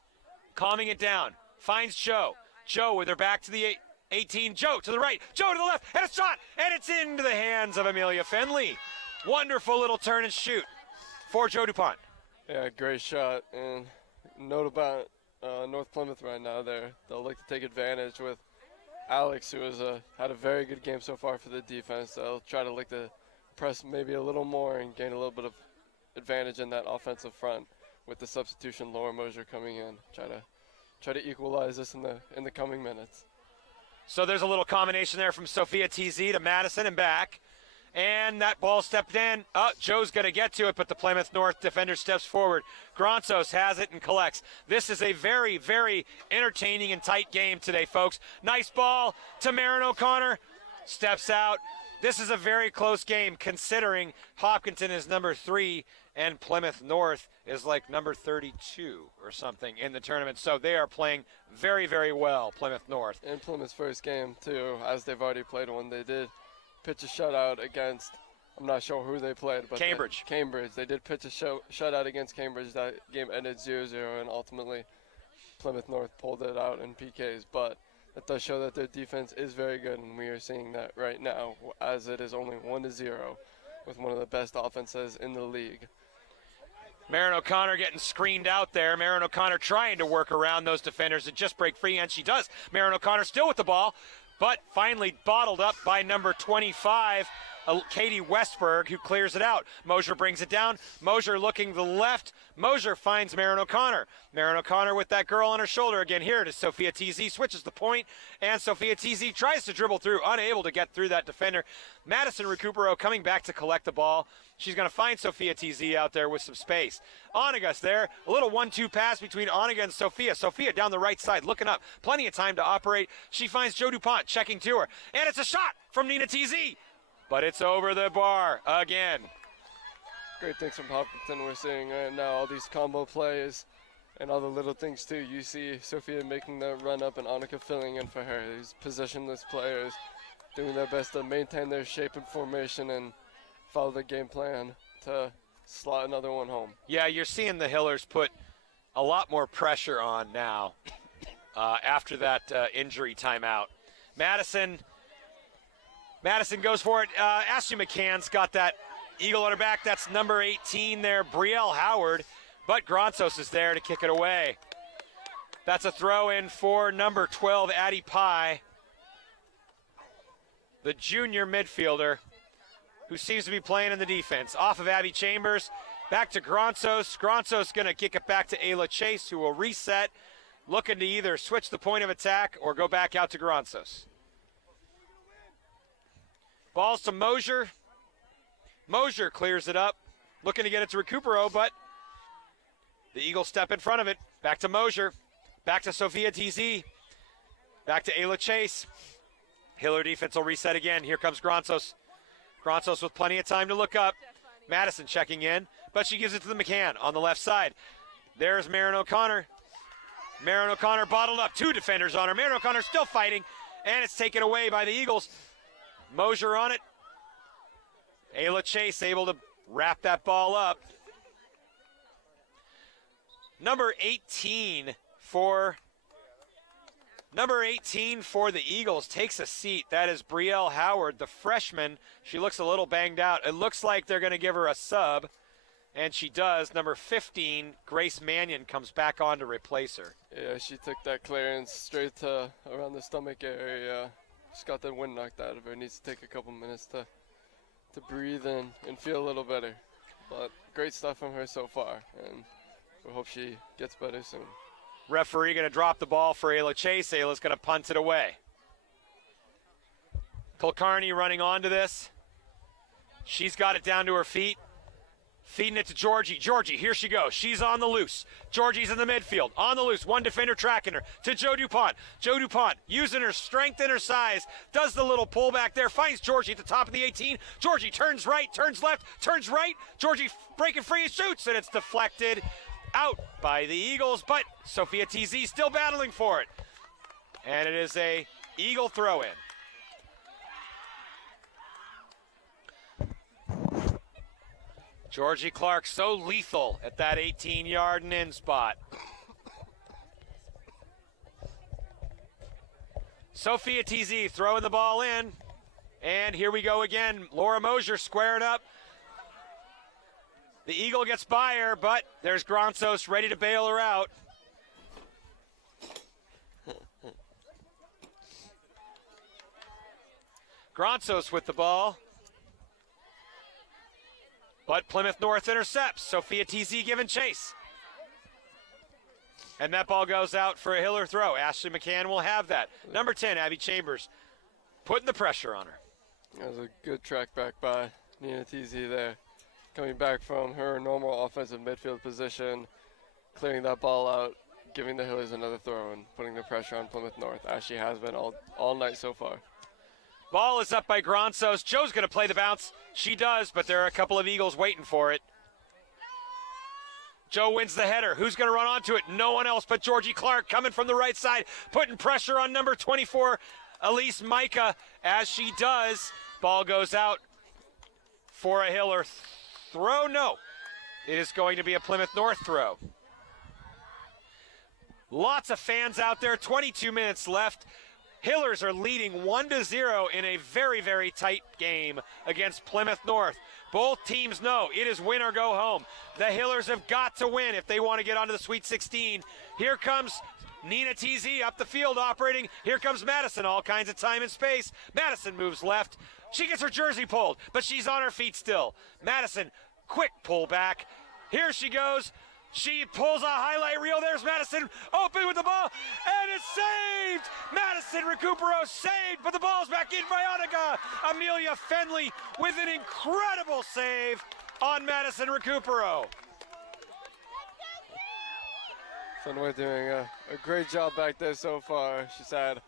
calming it down. Finds Joe. Joe with her back to the 18. Joe to the right. Joe to the left. And a shot. And it's into the hands of Amelia Fenley. Wonderful little turn and shoot for Joe DuPont. Yeah, great shot. And note about North Plymouth right now there. They'll look to take advantage with Alex, who has had a very good game so far for the defense. They'll try to look to press maybe a little more and gain a little bit of advantage in that offensive front with the substitution Laura Mosier coming in. Try to equalize this in the coming minutes. So there's a little combination there from Sophia TZ to Madison and back. And that ball stepped in. Joe's going to get to it, but the Plymouth North defender steps forward. Grantos has it and collects. This is a very, very entertaining and tight game today, folks. Nice ball to Marin O'Connor. Steps out. This is a very close game considering Hopkinton is number 3 and Plymouth North is like number 32 or something in the tournament. So they are playing very, very well, Plymouth North. In Plymouth's first game, too, as they've already played one, they did pitch a shutout against, I'm not sure who they played, but Cambridge. They did pitch a shutout against Cambridge. That game ended 0-0, and ultimately Plymouth North pulled it out in PKs. But it does show that their defense is very good, and we are seeing that right now, as it is only 1-0 with one of the best offenses in the league. Marin O'Connor getting screened out there. Marin O'Connor trying to work around those defenders and just break free, and she does. Marin O'Connor still with the ball, but finally bottled up by number 25, Katie Westberg, who clears it out. Mosier brings it down. Mosier looking to the left. Mosier finds Marin O'Connor. Marin O'Connor with that girl on her shoulder again here to Sophia TZ, switches the point, and Sophia TZ tries to dribble through, unable to get through that defender. Madison Recupero coming back to collect the ball. She's going to find Sophia TZ out there with some space. Onigas there, a little 1-2 pass between Oniga and Sophia. Sophia down the right side, looking up, plenty of time to operate. She finds Joe DuPont checking to her, and it's a shot from Nina TZ. But it's over the bar again. Great things from Hopkinton we're seeing right now. All these combo plays and all the little things too. You see Sophia making the run up and Annika filling in for her. These positionless players doing their best to maintain their shape and formation and follow the game plan to slot another one home. Yeah, you're seeing the Hillers put a lot more pressure on now after that injury timeout. Madison goes for it. Ashley McCann's got that eagle on her back. That's number 18 there, Brielle Howard. But Grantos is there to kick it away. That's a throw in for number 12, Addie Pye, the junior midfielder who seems to be playing in the defense. Off of Abby Chambers, back to Grantos. Grantos going to kick it back to Ayla Chase, who will reset, looking to either switch the point of attack or go back out to Grantos. Balls to Mosier. Mosier clears it up, looking to get it to Recupero, but the Eagles step in front of it. Back to Mosier. Back to Sophia TZ. Back to Ayla Chase. Hiller defense will reset again. Here comes Grantos. Grantos with plenty of time to look up. Madison checking in, but she gives it to the McCann on the left side. There's Marin O'Connor. Marin O'Connor bottled up. 2 defenders on her. Marin O'Connor still fighting, and it's taken away by the Eagles. Mosier on it. Ayla Chase able to wrap that ball up. Number 18 for Number 18 for the Eagles takes a seat. That is Brielle Howard, the freshman. She looks a little banged out. It looks like they're going to give her a sub, and she does. Number 15, Grace Mannion, comes back on to replace her. Yeah, she took that clearance straight to around the stomach area. Just got the wind knocked out of her. Needs to take a couple minutes to breathe in and feel a little better. But great stuff from her so far, and we hope she gets better soon. Referee going to drop the ball for Ayla Chase. Ayla's going to punt it away. Kulkarni running onto this. She's got it down to her feet. Feeding it to Georgie. Georgie, here she goes. She's on the loose. Georgie's in the midfield. On the loose. One defender tracking her. To Joe DuPont. Joe DuPont using her strength and her size. Does the little pullback there. Finds Georgie at the top of the 18. Georgie turns right, turns left, turns right. Georgie breaking free and shoots, and it's deflected out by the Eagles, but Sophia TZ still battling for it. And it is a Eagle throw-in. Georgie Clark so lethal at that 18-yard and in spot. Sophia TZ throwing the ball in. And here we go again. Laura Mosier squaring up. The Eagle gets by her, but there's Gronsos ready to bail her out. Gronsos with the ball. But Plymouth North intercepts. Sophia TZ giving chase. And that ball goes out for a Hiller throw. Ashley McCann will have that. Number 10, Abby Chambers, putting the pressure on her. That was a good track back by Nina TZ there. Coming back from her normal offensive midfield position, clearing that ball out, giving the Hillers another throw and putting the pressure on Plymouth North, as she has been all night so far. Ball is up by Gronsos. Joe's going to play the bounce. She does, but there are a couple of Eagles waiting for it. Joe wins the header. Who's going to run onto it? No one else but Georgie Clark coming from the right side, putting pressure on number 24, Elise Micah, as she does. Ball goes out for a Hiller throw. No, it is going to be a Plymouth North throw. Lots of fans out there, 22 minutes left. Hillers are leading 1-0 in a very, very tight game against Plymouth North. Both teams know it is win or go home. The Hillers have got to win if they want to get onto the Sweet 16. Here comes Nina TZ up the field operating. Here comes Madison, all kinds of time and space. Madison moves left. She gets her jersey pulled, but she's on her feet still. Madison, quick pullback. Here she goes. She pulls a highlight reel. There's Madison open with the ball, and it's saved. Madison Recupero saved, but the ball's back in by Onaga. Amelia Fenley with an incredible save on Madison Recupero. Fenway doing a great job back there so far. She's had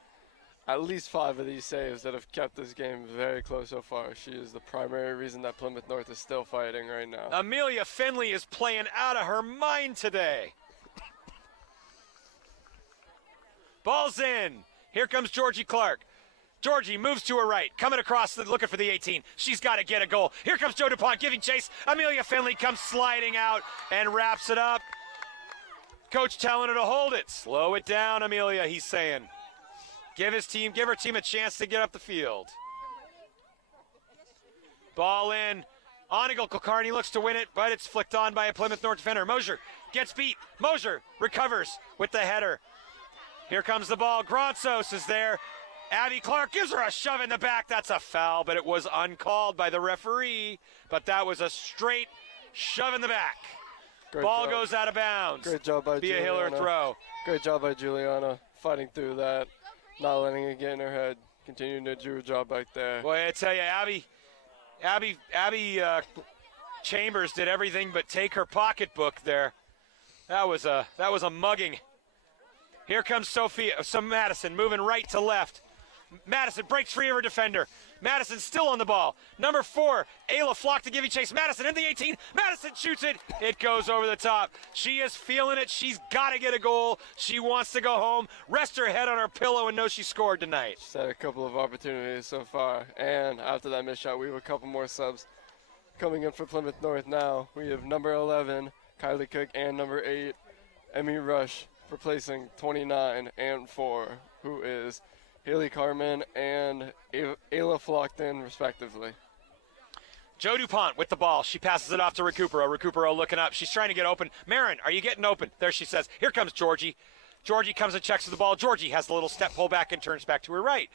at least 5 of these saves that have kept this game very close so far. She is the primary reason that Plymouth North is still fighting right now. Amelia Fenley is playing out of her mind today. Ball's in. Here comes Georgie Clark. Georgie moves to her right, coming across, looking for the 18. She's got to get a goal. Here comes Joe DuPont giving chase. Amelia Fenley comes sliding out and wraps it up. Coach telling her to hold it. Slow it down, Amelia, he's saying. Give her team a chance to get up the field. Ball in. Onigal Kulkarni looks to win it, but it's flicked on by a Plymouth North defender. Mosier gets beat. Mosier recovers with the header. Here comes the ball. Gronsos is there. Abby Clark gives her a shove in the back. That's a foul, but it was uncalled by the referee. But that was a straight shove in the back. Ball goes out of bounds. Great job by Be a Hiller throw. Great job by Juliana fighting through that. Not letting it get in her head. Continuing to do her job back there. Boy, I tell you, Abby Chambers did everything but take her pocketbook there. That was a mugging. Here comes Madison moving right to left. Madison breaks free of her defender. Madison still on the ball. Number 4, Ayla Flock to giving chase. Madison in the 18. Madison shoots it. It goes over the top. She is feeling it. She's got to get a goal. She wants to go home, rest her head on her pillow, and know she scored tonight. She's had a couple of opportunities so far. And after that missed shot, we have a couple more subs coming in for Plymouth North now. We have number 11, Kylie Cook, and number 8, Emmy Rush, replacing 29 and 4, who is Haley Carmen and Ayla Flockton, respectively. Joe DuPont with the ball. She passes it off to Recupero. Recupero looking up. She's trying to get open. Marin, are you getting open? There she says. Here comes Georgie. Georgie comes and checks the ball. Georgie has the little step pull back and turns back to her right.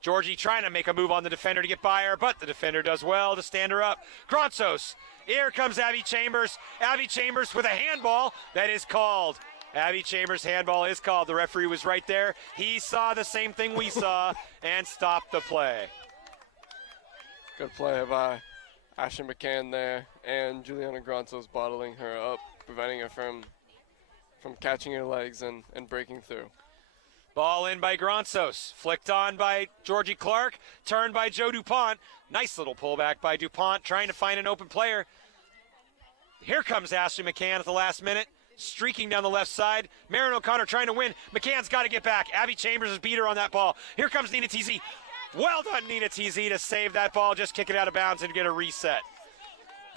Georgie trying to make a move on the defender to get by her, but the defender does well to stand her up. Gronsos. Here comes Abby Chambers. Abby Chambers with a handball that is called. Abby Chambers' handball is called. The referee was right there. He saw the same thing we saw and stopped the play. Good play by Ashley McCann there, and Juliana Gronsos bottling her up, preventing her from catching her legs and breaking through. Ball in by Gronsos, flicked on by Georgie Clark, turned by Joe DuPont. Nice little pullback by DuPont, trying to find an open player. Here comes Ashley McCann at the last minute, streaking down the left side. Marin O'Connor trying to win. McCann's got to get back. Abby Chambers has beat her on that ball. Here comes Nina TZ. Well done, Nina TZ, to save that ball, just kick it out of bounds and get a reset.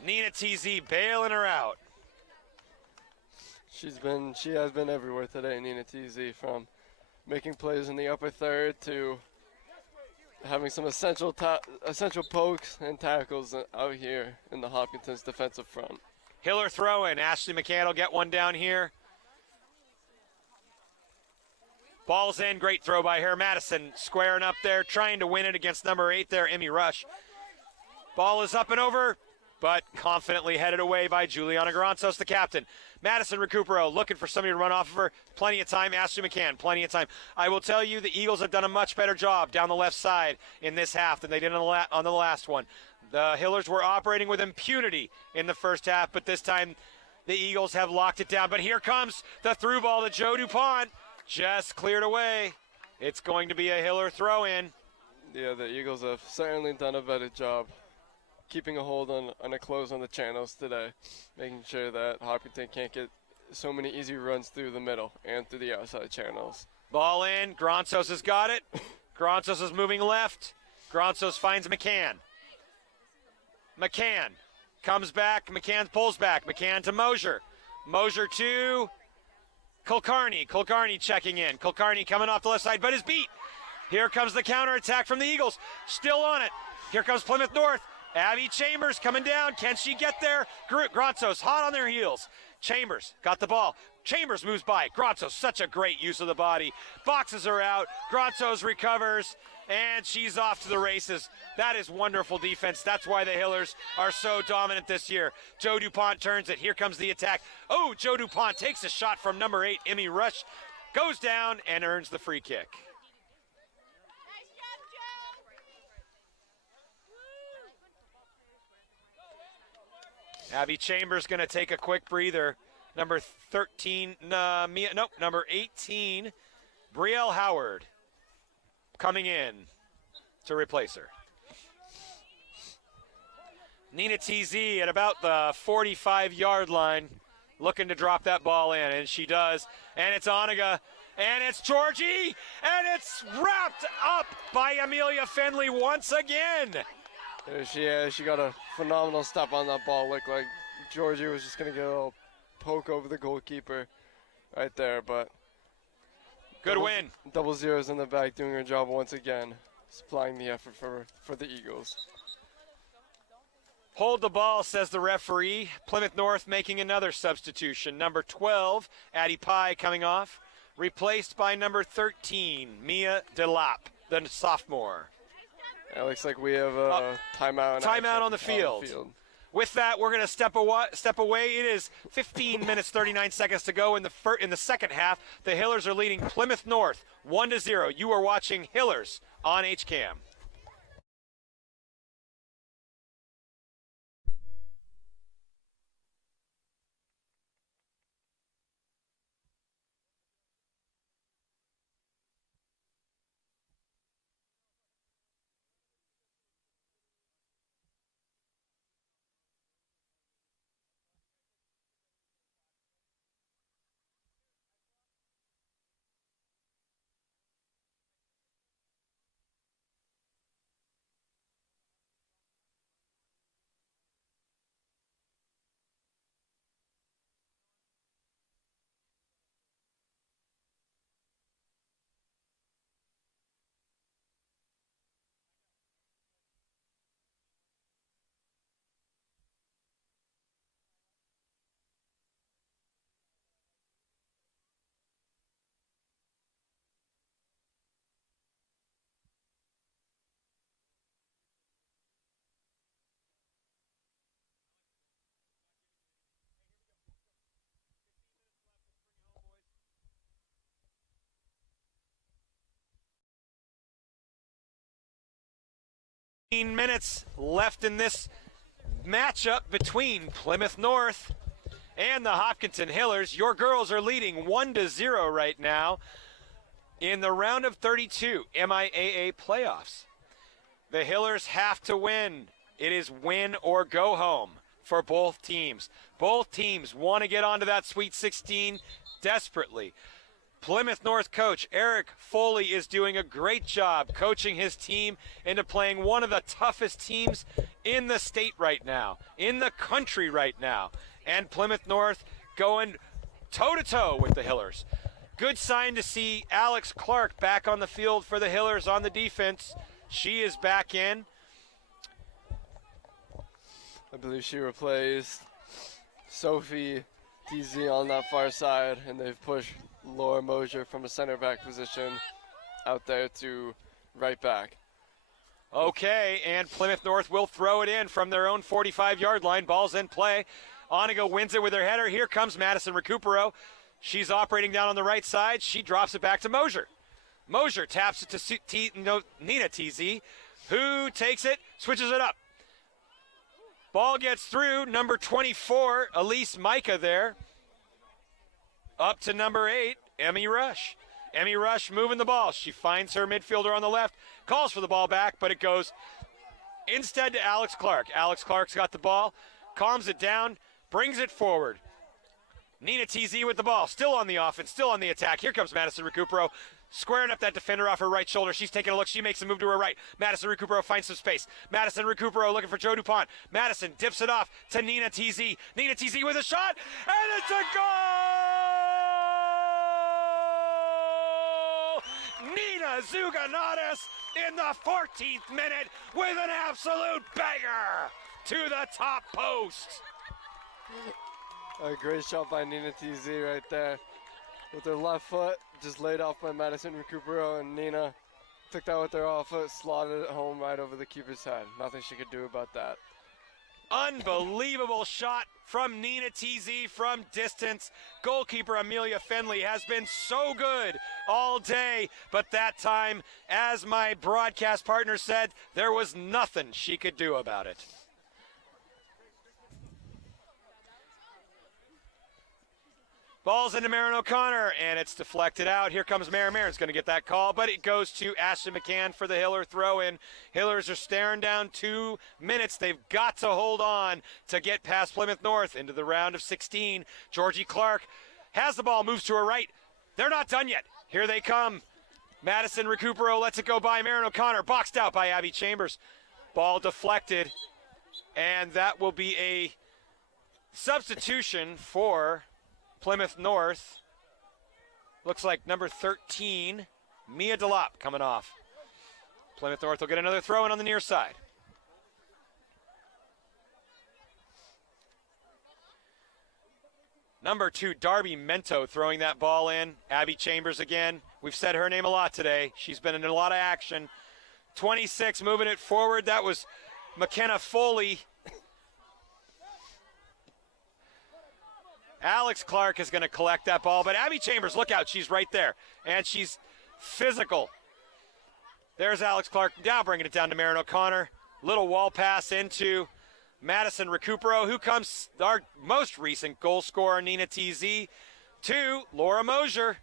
Nina TZ bailing her out. She has been everywhere today, Nina TZ, from making plays in the upper third to having some essential pokes and tackles out here in the Hopkinton's defensive front. Hiller throw in. Ashley McCann will get one down here. Ball's in. Great throw by her. Madison squaring up there, trying to win it against number 8 there, Emmy Rush. Ball is up and over, but confidently headed away by Juliana Gronsos, the captain. Madison Recupero looking for somebody to run off of her. Plenty of time. Ashley McCann, plenty of time. I will tell you, the Eagles have done a much better job down the left side in this half than they did on the last one. The Hillers were operating with impunity in the first half, but this time the Eagles have locked it down. But here comes the through ball to Joe DuPont. Just cleared away. It's going to be a Hiller throw-in. Yeah, the Eagles have certainly done a better job keeping a hold on a close on the channels today, making sure that Hopkinton can't get so many easy runs through the middle and through the outside channels. Ball in. Gronsos has got it. Gronsos is moving left. Gronsos finds McCann. McCann comes back. McCann pulls back. McCann to Mosier. Mosier to Kulkarni. Kulkarni checking in. Kulkarni coming off the left side, but is beat. Here comes the counterattack from the Eagles. Still on it. Here comes Plymouth North. Abby Chambers coming down. Can she get there? Gronsos hot on their heels. Chambers got the ball. Chambers moves by. Gronsos, such a great use of the body. Boxes her out. Gronsos recovers, and she's off to the races. That is wonderful defense. That's why the Hillers are so dominant this year. Joe DuPont turns it. Here comes the attack. Oh, Joe DuPont takes a shot from number 8, Emmy Rush. Goes down and earns the free kick. Abby Chambers going to take a quick breather. Number 13, number 18, Brielle Howard coming in to replace her. Nina TZ at about the 45-yard line looking to drop that ball in, and she does. And it's Oniga, and it's Georgie, and it's wrapped up by Amelia Fenley once again. She got a phenomenal step on that ball. Looked like Georgie was just going to get a little poke over the goalkeeper right there, but good win. Double zeros in the back, doing her job once again, supplying the effort for the Eagles. Hold the ball, says the referee. Plymouth North making another substitution. Number 12, Addie Pye coming off, replaced by number 13, Mia Delap, the sophomore. It looks like we have a timeout. Timeout on the field. With that, we're going to step away. It is 15 minutes, 39 seconds to go in the second half. The Hillers are leading Plymouth North 1-0. You are watching Hillers on HCAM. Minutes left in this matchup between Plymouth North and the Hopkinton Hillers. Your girls are leading 1-0 right now in the round of 32 MIAA playoffs. The Hillers have to win. It is win or go home for both teams. Both teams want to get onto that Sweet 16 desperately. Plymouth North coach Eric Foley is doing a great job coaching his team into playing one of the toughest teams in the state right now, in the country right now. And Plymouth North going toe-to-toe with the Hillers. Good sign to see Alex Clark back on the field for the Hillers on the defense. She is back in. I believe she replaced Sophie TZ on that far side, and they've pushed Laura Mosier from a center back position out there to right back. Okay, and Plymouth North will throw it in from their own 45-yard line. Ball's in play. Oniga wins it with her header. Here comes Madison Recupero. She's operating down on the right side. She drops it back to Mosier. Mosier taps it to Nina TZ, who takes it, switches it up. Ball gets through. Number 24, Elise Micah there. Up to number 8, Emmy Rush. Emmy Rush moving the ball. She finds her midfielder on the left, calls for the ball back, but it goes instead to Alex Clark. Alex Clark's got the ball, calms it down, brings it forward. Nina TZ with the ball, still on the offense, still on the attack. Here comes Madison Recupero, squaring up that defender off her right shoulder. She's taking a look. She makes a move to her right. Madison Recupero finds some space. Madison Recupero looking for Joe DuPont. Madison dips it off to Nina TZ. Nina TZ with a shot, and it's a goal! Nina Zuganatis in the 14th minute with an absolute banger to the top post. A great shot by Nina TZ right there. With her left foot, just laid off by Madison Recupero, and Nina took that with her off foot, slotted it home right over the keeper's head. Nothing she could do about that. Unbelievable shot from Nina TZ from distance. Goalkeeper Amelia Fenley has been so good all day, but that time, as my broadcast partner said, there was nothing she could do about it. Ball's into Marin O'Connor, and it's deflected out. Here comes Marin. Marin's going to get that call, but it goes to Ashton McCann for the Hiller throw-in. Hillers are staring down 2 minutes. They've got to hold on to get past Plymouth North into the round of 16. Georgie Clark has the ball, moves to her right. They're not done yet. Here they come. Madison Recupero lets it go by Marin O'Connor, boxed out by Abby Chambers. Ball deflected, and that will be a substitution for Plymouth North. Looks like number 13, Mia Delop, coming off. Plymouth North will get another throw in on the near side. Number 2, Darby Mento throwing that ball in. Abby Chambers again. We've said her name a lot today. She's been in a lot of action. 26 moving it forward. That was McKenna Foley. Alex Clark is going to collect that ball, but Abby Chambers, look out, she's right there, and she's physical. There's Alex Clark, now bringing it down to Marin O'Connor. Little wall pass into Madison Recupero, who comes our most recent goal scorer, Nina TZ, to Laura Mosier.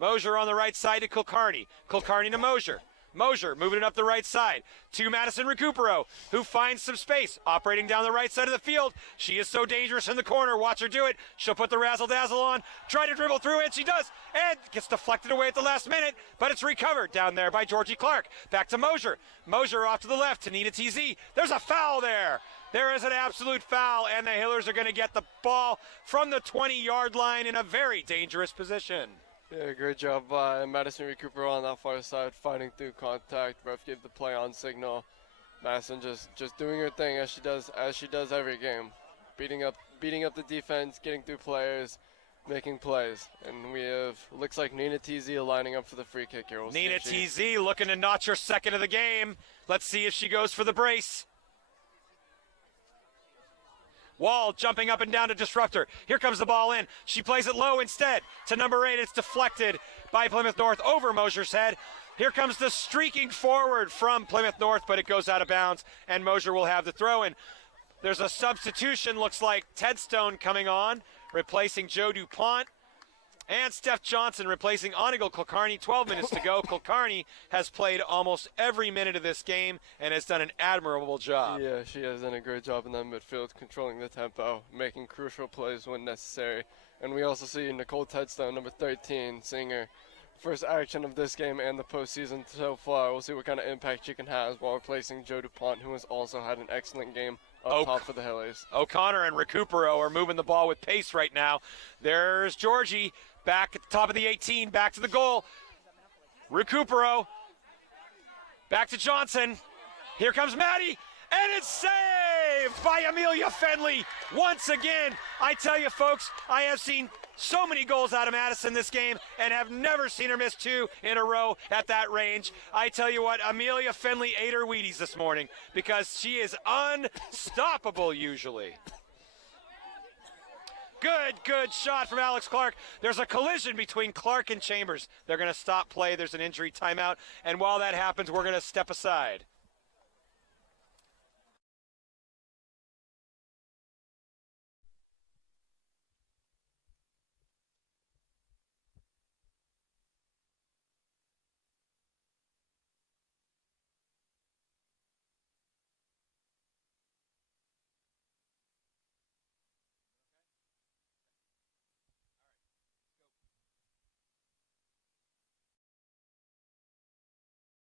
Mosier on the right side to Kulkarni. Kulkarni to Mosier. Mosier moving it up the right side to Madison Recupero, who finds some space, operating down the right side of the field. She is so dangerous in the corner. Watch her do it. She'll put the razzle-dazzle on, try to dribble through it. She does, and gets deflected away at the last minute, but it's recovered down there by Georgie Clark. Back to Mosier. Mosier off to the left to Nina TZ. There's a foul there. There is an absolute foul, and the Hillers are going to get the ball from the 20-yard line in a very dangerous position. Yeah, great job by Madison Recupero on that far side, fighting through contact. Ref gave the play on signal. Madison just doing her thing as she does every game, beating up the defense, getting through players, making plays. And we have, looks like Nina TZ lining up for the free kick here. Nina TZ looking to notch her second of the game. Let's see if she goes for the brace. Wall jumping up and down to disrupt her. Here comes the ball in. She plays it low instead to number 8. It's deflected by Plymouth North over Mosier's head. Here comes the streaking forward from Plymouth North, but it goes out of bounds, and Mosier will have the throw in. There's a substitution, looks like Ted Stone coming on, replacing Joe DuPont, and Steph Johnson replacing Onigal Kulkarni. 12 minutes to go. Kulkarni has played almost every minute of this game and has done an admirable job. Yeah, she has done a great job in that midfield, controlling the tempo, making crucial plays when necessary. And we also see Nicole Tedstone, number 13, seeing her first action of this game and the postseason so far. We'll see what kind of impact she can have while replacing Joe DuPont, who has also had an excellent game up top for the Hillers. O'Connor and Recupero are moving the ball with pace right now. There's Georgie back at the top of the 18, back to the goal. Recupero, back to Johnson. Here comes Maddie, and it's saved by Amelia Fenley once again. I tell you, folks, I have seen so many goals out of Madison this game and have never seen her miss 2 in a row at that range. I tell you what, Amelia Fenley ate her Wheaties this morning because she is unstoppable usually. Good shot from Alex Clark. There's a collision between Clark and Chambers. They're going to stop play. There's an injury timeout. And while that happens, we're going to step aside.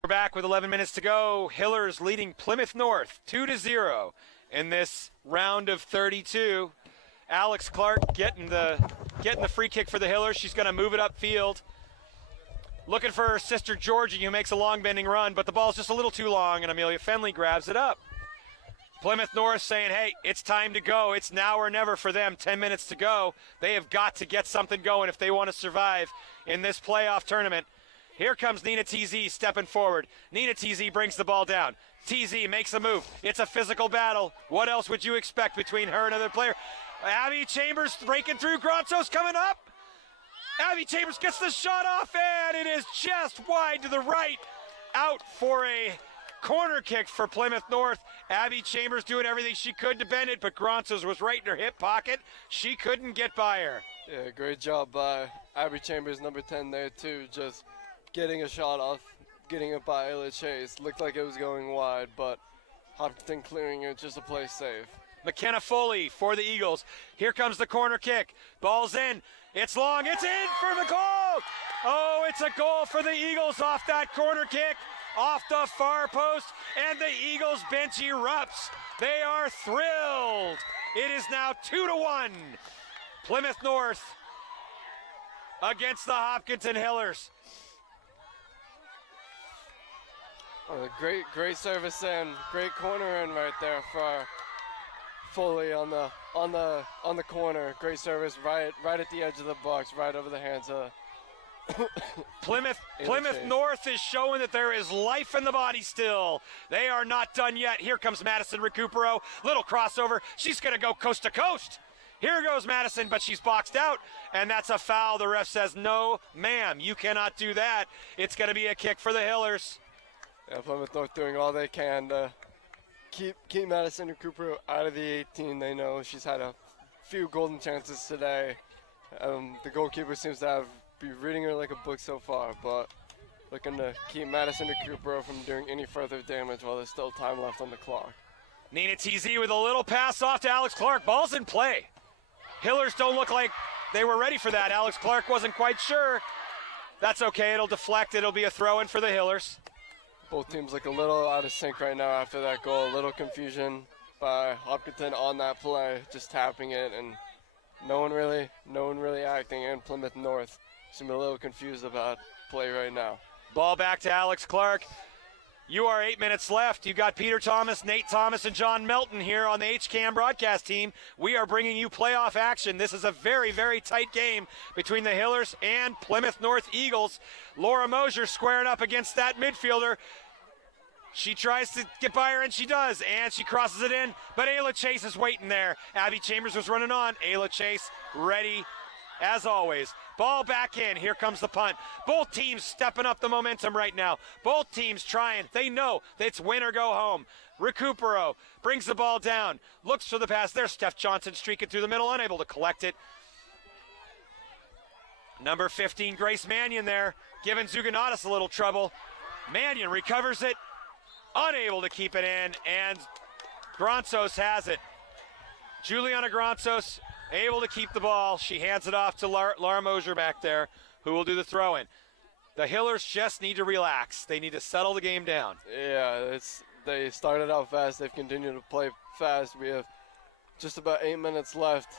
We're back with 11 minutes to go. Hillers leading Plymouth North 2-0 in this round of 32. Alex Clark getting the free kick for the Hillers. She's going to move it upfield. Looking for her sister Georgie, who makes a long bending run, but the ball's just a little too long, and Amelia Fenley grabs it up. Plymouth North saying, hey, it's time to go. It's now or never for them. 10 minutes to go. They have got to get something going if they want to survive in this playoff tournament. Here comes Nina TZ stepping forward. Nina TZ brings the ball down. TZ makes a move. It's a physical battle. What else would you expect between her and another player? Abby Chambers breaking through. Gronzo's coming up. Abby Chambers gets the shot off, and it is just wide to the right. Out for a corner kick for Plymouth North. Abby Chambers doing everything she could to bend it, but Gronzo's was right in her hip pocket. She couldn't get by her. Yeah, great job by Abby Chambers, number 10 there, too. Just getting a shot off, getting it by Ayla Chase. Looked like it was going wide, but Hopkinton clearing it just to play safe. McKenna Foley for the Eagles. Here comes the corner kick. Ball's in. It's long. It's in for the goal. Oh, it's a goal for the Eagles off that corner kick, off the far post, and the Eagles bench erupts. They are thrilled. It is now 2-1. Plymouth North against the Hopkinton Hillers. Oh, great service in, great corner in right there for Foley on the corner. Great service right at the edge of the box, right over the hands of Plymouth North is showing that there is life in the body still. They are not done yet. Here comes Madison Recupero. Little crossover. She's going to go coast to coast. Here goes Madison, but she's boxed out, and that's a foul. The ref says, no, ma'am, you cannot do that. It's going to be a kick for the Hillers. Yeah, Plymouth North doing all they can to keep Madison Recupero out of the 18. They know she's had a few golden chances today. The goalkeeper seems to be reading her like a book so far, but looking to keep Madison Recupero from doing any further damage while there's still time left on the clock. Nina TZ with a little pass off to Alex Clark. Ball's in play. Hillers don't look like they were ready for that. Alex Clark wasn't quite sure. That's okay. It'll deflect. It'll be a throw-in for the Hillers. Both teams look a little out of sync right now after that goal. A little confusion by Hopkinton on that play, just tapping it, and no one really acting. And Plymouth North seem a little confused about play right now. Ball back to Alex Clark. You are 8 minutes left. You got Peter Thomas, Nate Thomas, and John Melton here on the HCAM broadcast team. We are bringing you playoff action. This is a very, very tight game between the Hillers and Plymouth North Eagles. Laura Mosier squaring up against that midfielder. She tries to get by her, and she does, and she crosses it in, but Ayla Chase is waiting there. Abby Chambers was running on. Ayla Chase ready as always. Ball back in. Here comes the punt. Both teams stepping up the momentum right now. Both teams trying. They know it's win or go home. Recupero brings the ball down. Looks for the pass. There's Steph Johnson streaking through the middle, unable to collect it. Number 15, Grace Mannion there, giving Zuganatis a little trouble. Mannion recovers it, unable to keep it in, and Gronsos has it. Juliana Gronsos able to keep the ball. She hands it off to Laura Mosier back there, who will do the throw-in. The Hillers just need to relax. They need to settle the game down. Yeah, they started out fast. They've continued to play fast. We have just about 8 minutes left.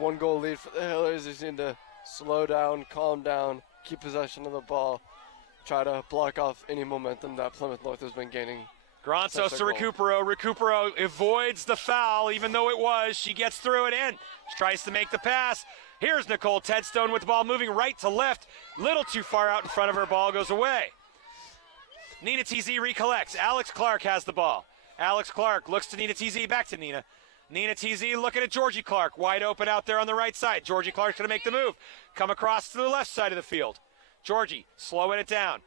1-goal lead for the Hillers. They just need to slow down, calm down, keep possession of the ball, try to block off any momentum that Plymouth North has been gaining. Gronsos to Recupero. Recupero avoids the foul, even though it was. She gets through it in. She tries to make the pass. Here's Nicole Tedstone with the ball moving right to left. Little too far out in front of her. Ball goes away. Nina TZ recollects. Alex Clark has the ball. Alex Clark looks to Nina TZ. Back to Nina. Nina TZ looking at Georgie Clark. Wide open out there on the right side. Georgie Clark's going to make the move. Come across to the left side of the field. Georgie slowing it down.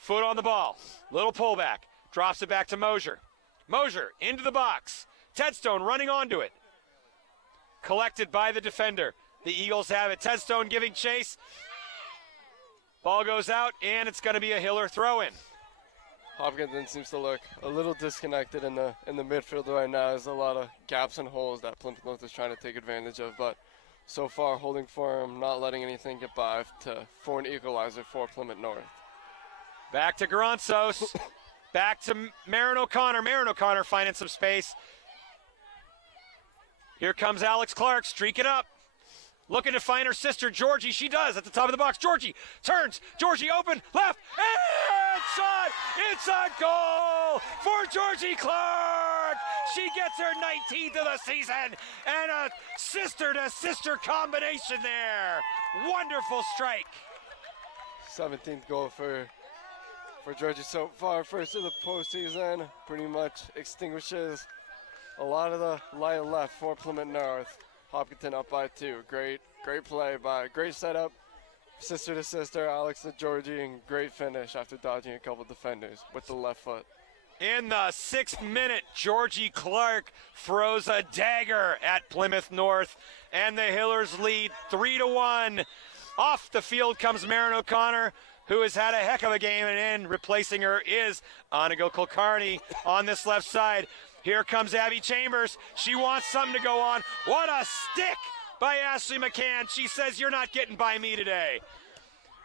Foot on the ball. Little pullback. Drops it back to Mosier. Mosier into the box. Tedstone running onto it. Collected by the defender. The Eagles have it. Tedstone giving chase. Ball goes out, and it's going to be a Hiller throw-in. Hopkinton seems to look a little disconnected in the midfield right now. There's a lot of gaps and holes that Plymouth North is trying to take advantage of, but so far holding firm, not letting anything get by for an equalizer for Plymouth North. Back to Gronsos. Back to Marin O'Connor. Marin O'Connor finding some space. Here comes Alex Clark, streaking up. Looking to find her sister, Georgie. She does at the top of the box. Georgie turns. Georgie open, left, and shot. It's a goal for Georgie Clark. She gets her 19th of the season, and a sister-to-sister combination there. Wonderful strike. 17th goal for Georgie so far. First of the postseason. Pretty much extinguishes a lot of the light left for Plymouth North. Hopkinton up by 2. Great play great setup. Sister to sister, Alex to Georgie, and great finish after dodging a couple defenders with the left foot. In the 6th minute, Georgie Clark throws a dagger at Plymouth North, and the Hillers lead 3-1. Off the field comes Marin O'Connor, who has had a heck of a game, and in replacing her is Anigo Kulkarni on this left side. Here comes Abby Chambers. She wants something to go on. What a stick by Ashley McCann. She says, "You're not getting by me today."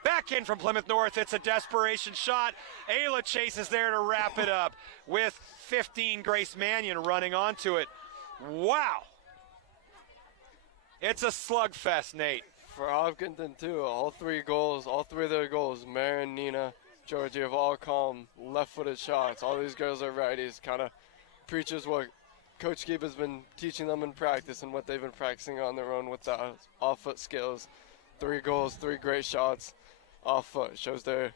Back in from Plymouth North. It's a desperation shot. Ayla Chase is there to wrap it up with 15, Grace Mannion running onto it. Wow. It's a slugfest, Nate. For Hopkinton, too, all three of their goals, Marin, Nina, Georgie, have all come left-footed shots. All these girls are righties. Kind of preaches what Coach Keep has been teaching them in practice and what they've been practicing on their own with the off-foot skills. 3 goals, 3 great shots off foot. Shows their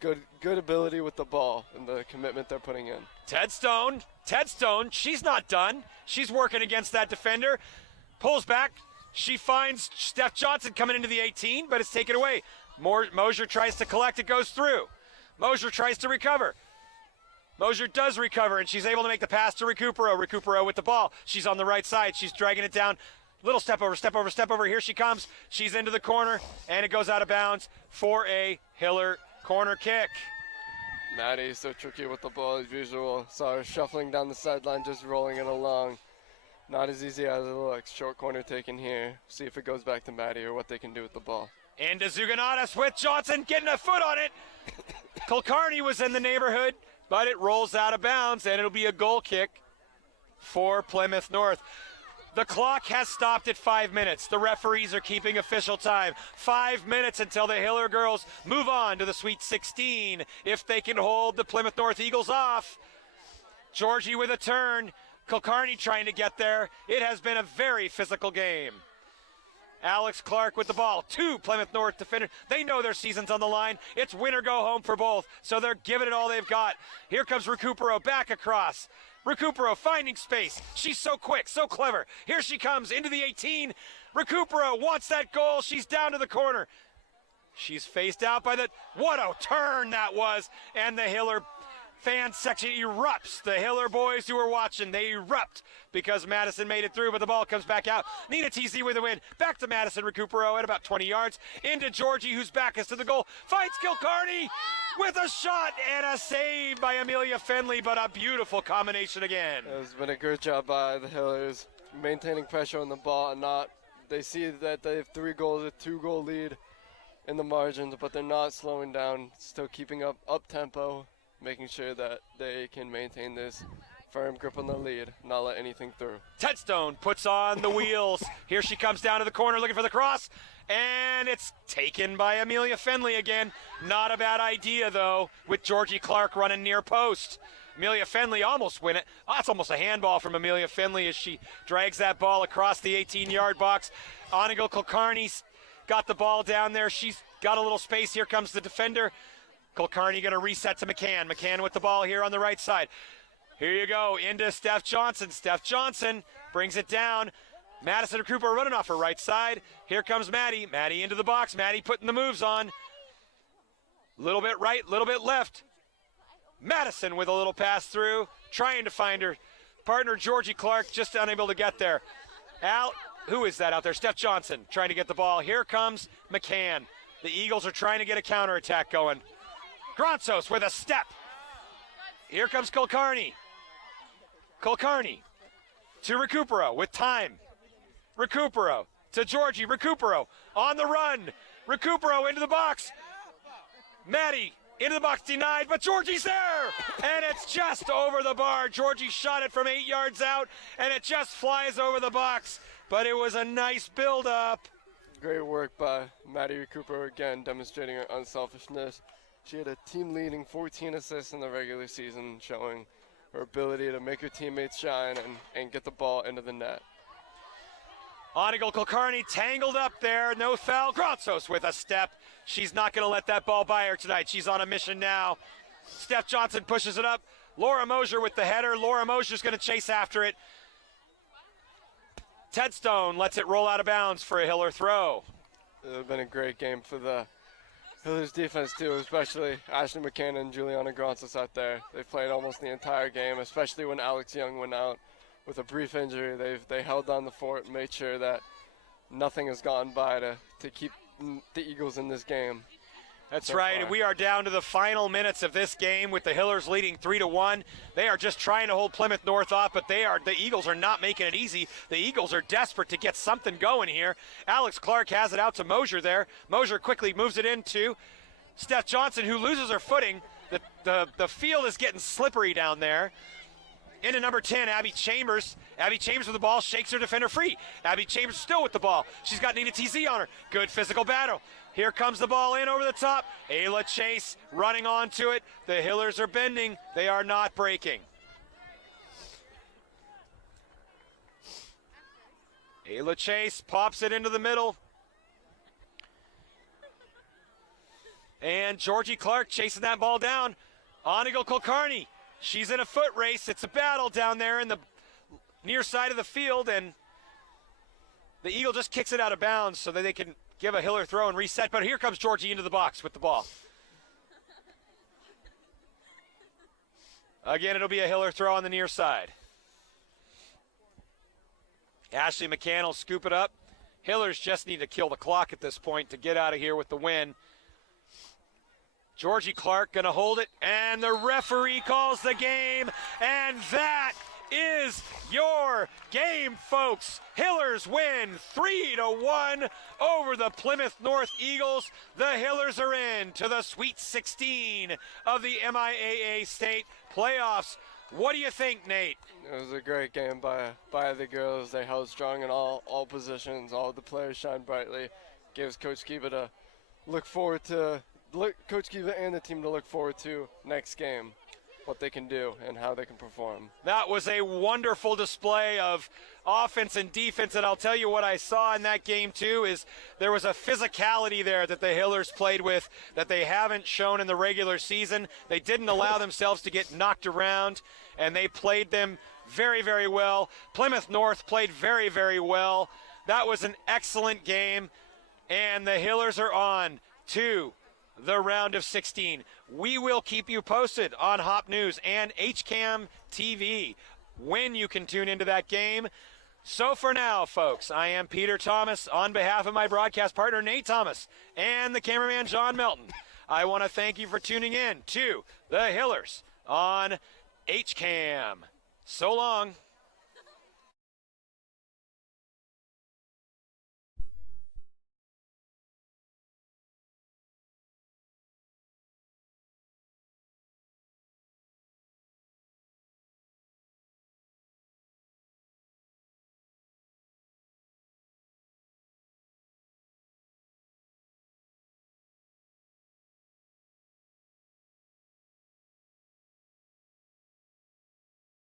good ability with the ball and the commitment they're putting in. Tedstone, she's not done. She's working against that defender. Pulls back. She finds Steph Johnson coming into the 18, but it's taken away. Mosier tries to collect. It goes through. Mosier tries to recover. Mosier does recover, and she's able to make the pass to Recupero. Recupero with the ball. She's on the right side. She's dragging it down. Little step over, step over, step over. Here she comes. She's into the corner, and it goes out of bounds for a Hiller corner kick. Maddie's so tricky with the ball as usual. Saw her shuffling down the sideline, just rolling it along. Not as easy as it looks. Short corner taken here. See if it goes back to Maddie or what they can do with the ball. Into Zuganatis with Johnson getting a foot on it. Kulkarni was in the neighborhood, but it rolls out of bounds, and it'll be a goal kick for Plymouth North. The clock has stopped at 5 minutes. The referees are keeping official time. 5 minutes until the Hiller girls move on to the Sweet 16 if they can hold the Plymouth North Eagles off. Georgie with a turn. Kulkarni trying to get there. It has been a very physical game. Alex Clark with the ball. 2 Plymouth North defenders. They know their season's on the line. It's win or go home for both, so they're giving it all they've got. Here comes Recupero back across. Recupero finding space. She's so quick, so clever. Here she comes into the 18. Recupero wants that goal. She's down to the corner. She's faced out by the, what a turn that was. And the Hiller fan section erupts. The Hiller boys who are watching, they erupt because Madison made it through, but the ball comes back out. Nina TZ with the win. Back to Madison Recupero at about 20 yards. Into Georgie, whose back is to the goal. Fights Kilcarney with a shot and a save by Amelia Fenley, but a beautiful combination again. It's been a good job by the Hillers, maintaining pressure on the ball and not. They see that they have 3 goals, a 2-goal lead in the margins, but they're not slowing down, still keeping up tempo, making sure that they can maintain this firm grip on the lead, not let anything through. Tedstone puts on the wheels. Here she comes down to the corner looking for the cross, and it's taken by Amelia Fenley again. Not a bad idea, though, with Georgie Clark running near post. Amelia Fenley almost win it. Oh, that's almost a handball from Amelia Fenley as she drags that ball across the 18-yard box. Onigal Kulkarni's got the ball down there. She's got a little space. Here comes the defender. Kulkarni going to reset to McCann. McCann with the ball here on the right side. Here you go, into Steph Johnson. Steph Johnson brings it down. Madison Recupero running off her right side. Here comes Maddie. Maddie into the box. Maddie putting the moves on. Little bit right, little bit left. Madison with a little pass through, trying to find her partner, Georgie Clark, just unable to get there. Out, who is that out there? Steph Johnson trying to get the ball. Here comes McCann. The Eagles are trying to get a counterattack going. Gronsos with a step. Here comes Kulkarni. Kulkarni to Recupero with time. Recupero to Georgie. Recupero on the run. Recupero into the box. Maddie into the box, denied, but Georgie's there! And it's just over the bar. Georgie shot it from 8 yards out, and it just flies over the box. But it was a nice build-up. Great work by Maddie Recupero again, demonstrating her unselfishness. She had a team-leading 14 assists in the regular season, showing her ability to make her teammates shine and get the ball into the net. Onigal Kulkarni tangled up there, no foul. Gronsos with a step. She's not going to let that ball by her tonight. She's on a mission now. Steph Johnson pushes it up. Laura Mosier with the header. Laura Mosier's going to chase after it. Tedstone lets it roll out of bounds for a Hiller throw. It's been a great game for the Hillers defense too, especially Ashley McCann and Juliana Gronsos out there. They've played almost the entire game, especially when Alex Young went out with a brief injury. They held down the fort, made sure that nothing has gone by to keep the Eagles in this game. That's so right, far. and we are down to the final minutes of this game with the Hillers leading 3-1. They are just trying to hold Plymouth North off, but the Eagles are not making it easy. The Eagles are desperate to get something going here. Alex Clark has it out to Mosier there. Mosier quickly moves it into Steph Johnson, who loses her footing. The field is getting slippery down there. Into number 10, Abby Chambers. Abby Chambers with the ball, shakes her defender free. Abby Chambers still with the ball. She's got Nina TZ on her. Good physical battle. Here comes the ball in over the top. Ayla Chase running onto it. The Hillers are bending. They are not breaking. Ayla Chase pops it into the middle. And Georgie Clark chasing that ball down. Onigal Kulkarni. She's in a foot race. It's a battle down there in the near side of the field, and the Eagle just kicks it out of bounds so that they can give a Hiller throw and reset. But here comes Georgie into the box with the ball. Again, it'll be a Hiller throw on the near side. Ashley McCann will scoop it up. Hillers just need to kill the clock at this point to get out of here with the win. Georgie Clark going to hold it, and the referee calls the game, and that is your game, folks. Hillers win 3-1 over the Plymouth North Eagles. The Hillers are in to the Sweet 16 of the MIAA State Playoffs. What do you think, Nate? It was a great game by the girls. They held strong in all positions. All the players shined brightly. Gives Coach Kiva Coach Kiva and the team to look forward to next game. what they can do and how they can perform. That was a wonderful display of offense and defense, and I'll tell you what I saw in that game too is there was a physicality there that the Hillers played with that they haven't shown in the regular season. They didn't allow themselves to get knocked around, and they played them very, very well. Plymouth North played very, very well. That was an excellent game, and the Hillers are on to the round of 16. We will keep you posted on Hop News and HCAM TV when you can tune into that game. So for now, folks, I am Peter Thomas on behalf of my broadcast partner Nate Thomas and the cameraman John Melton. I want to thank you for tuning in to the Hillers on HCAM. So long.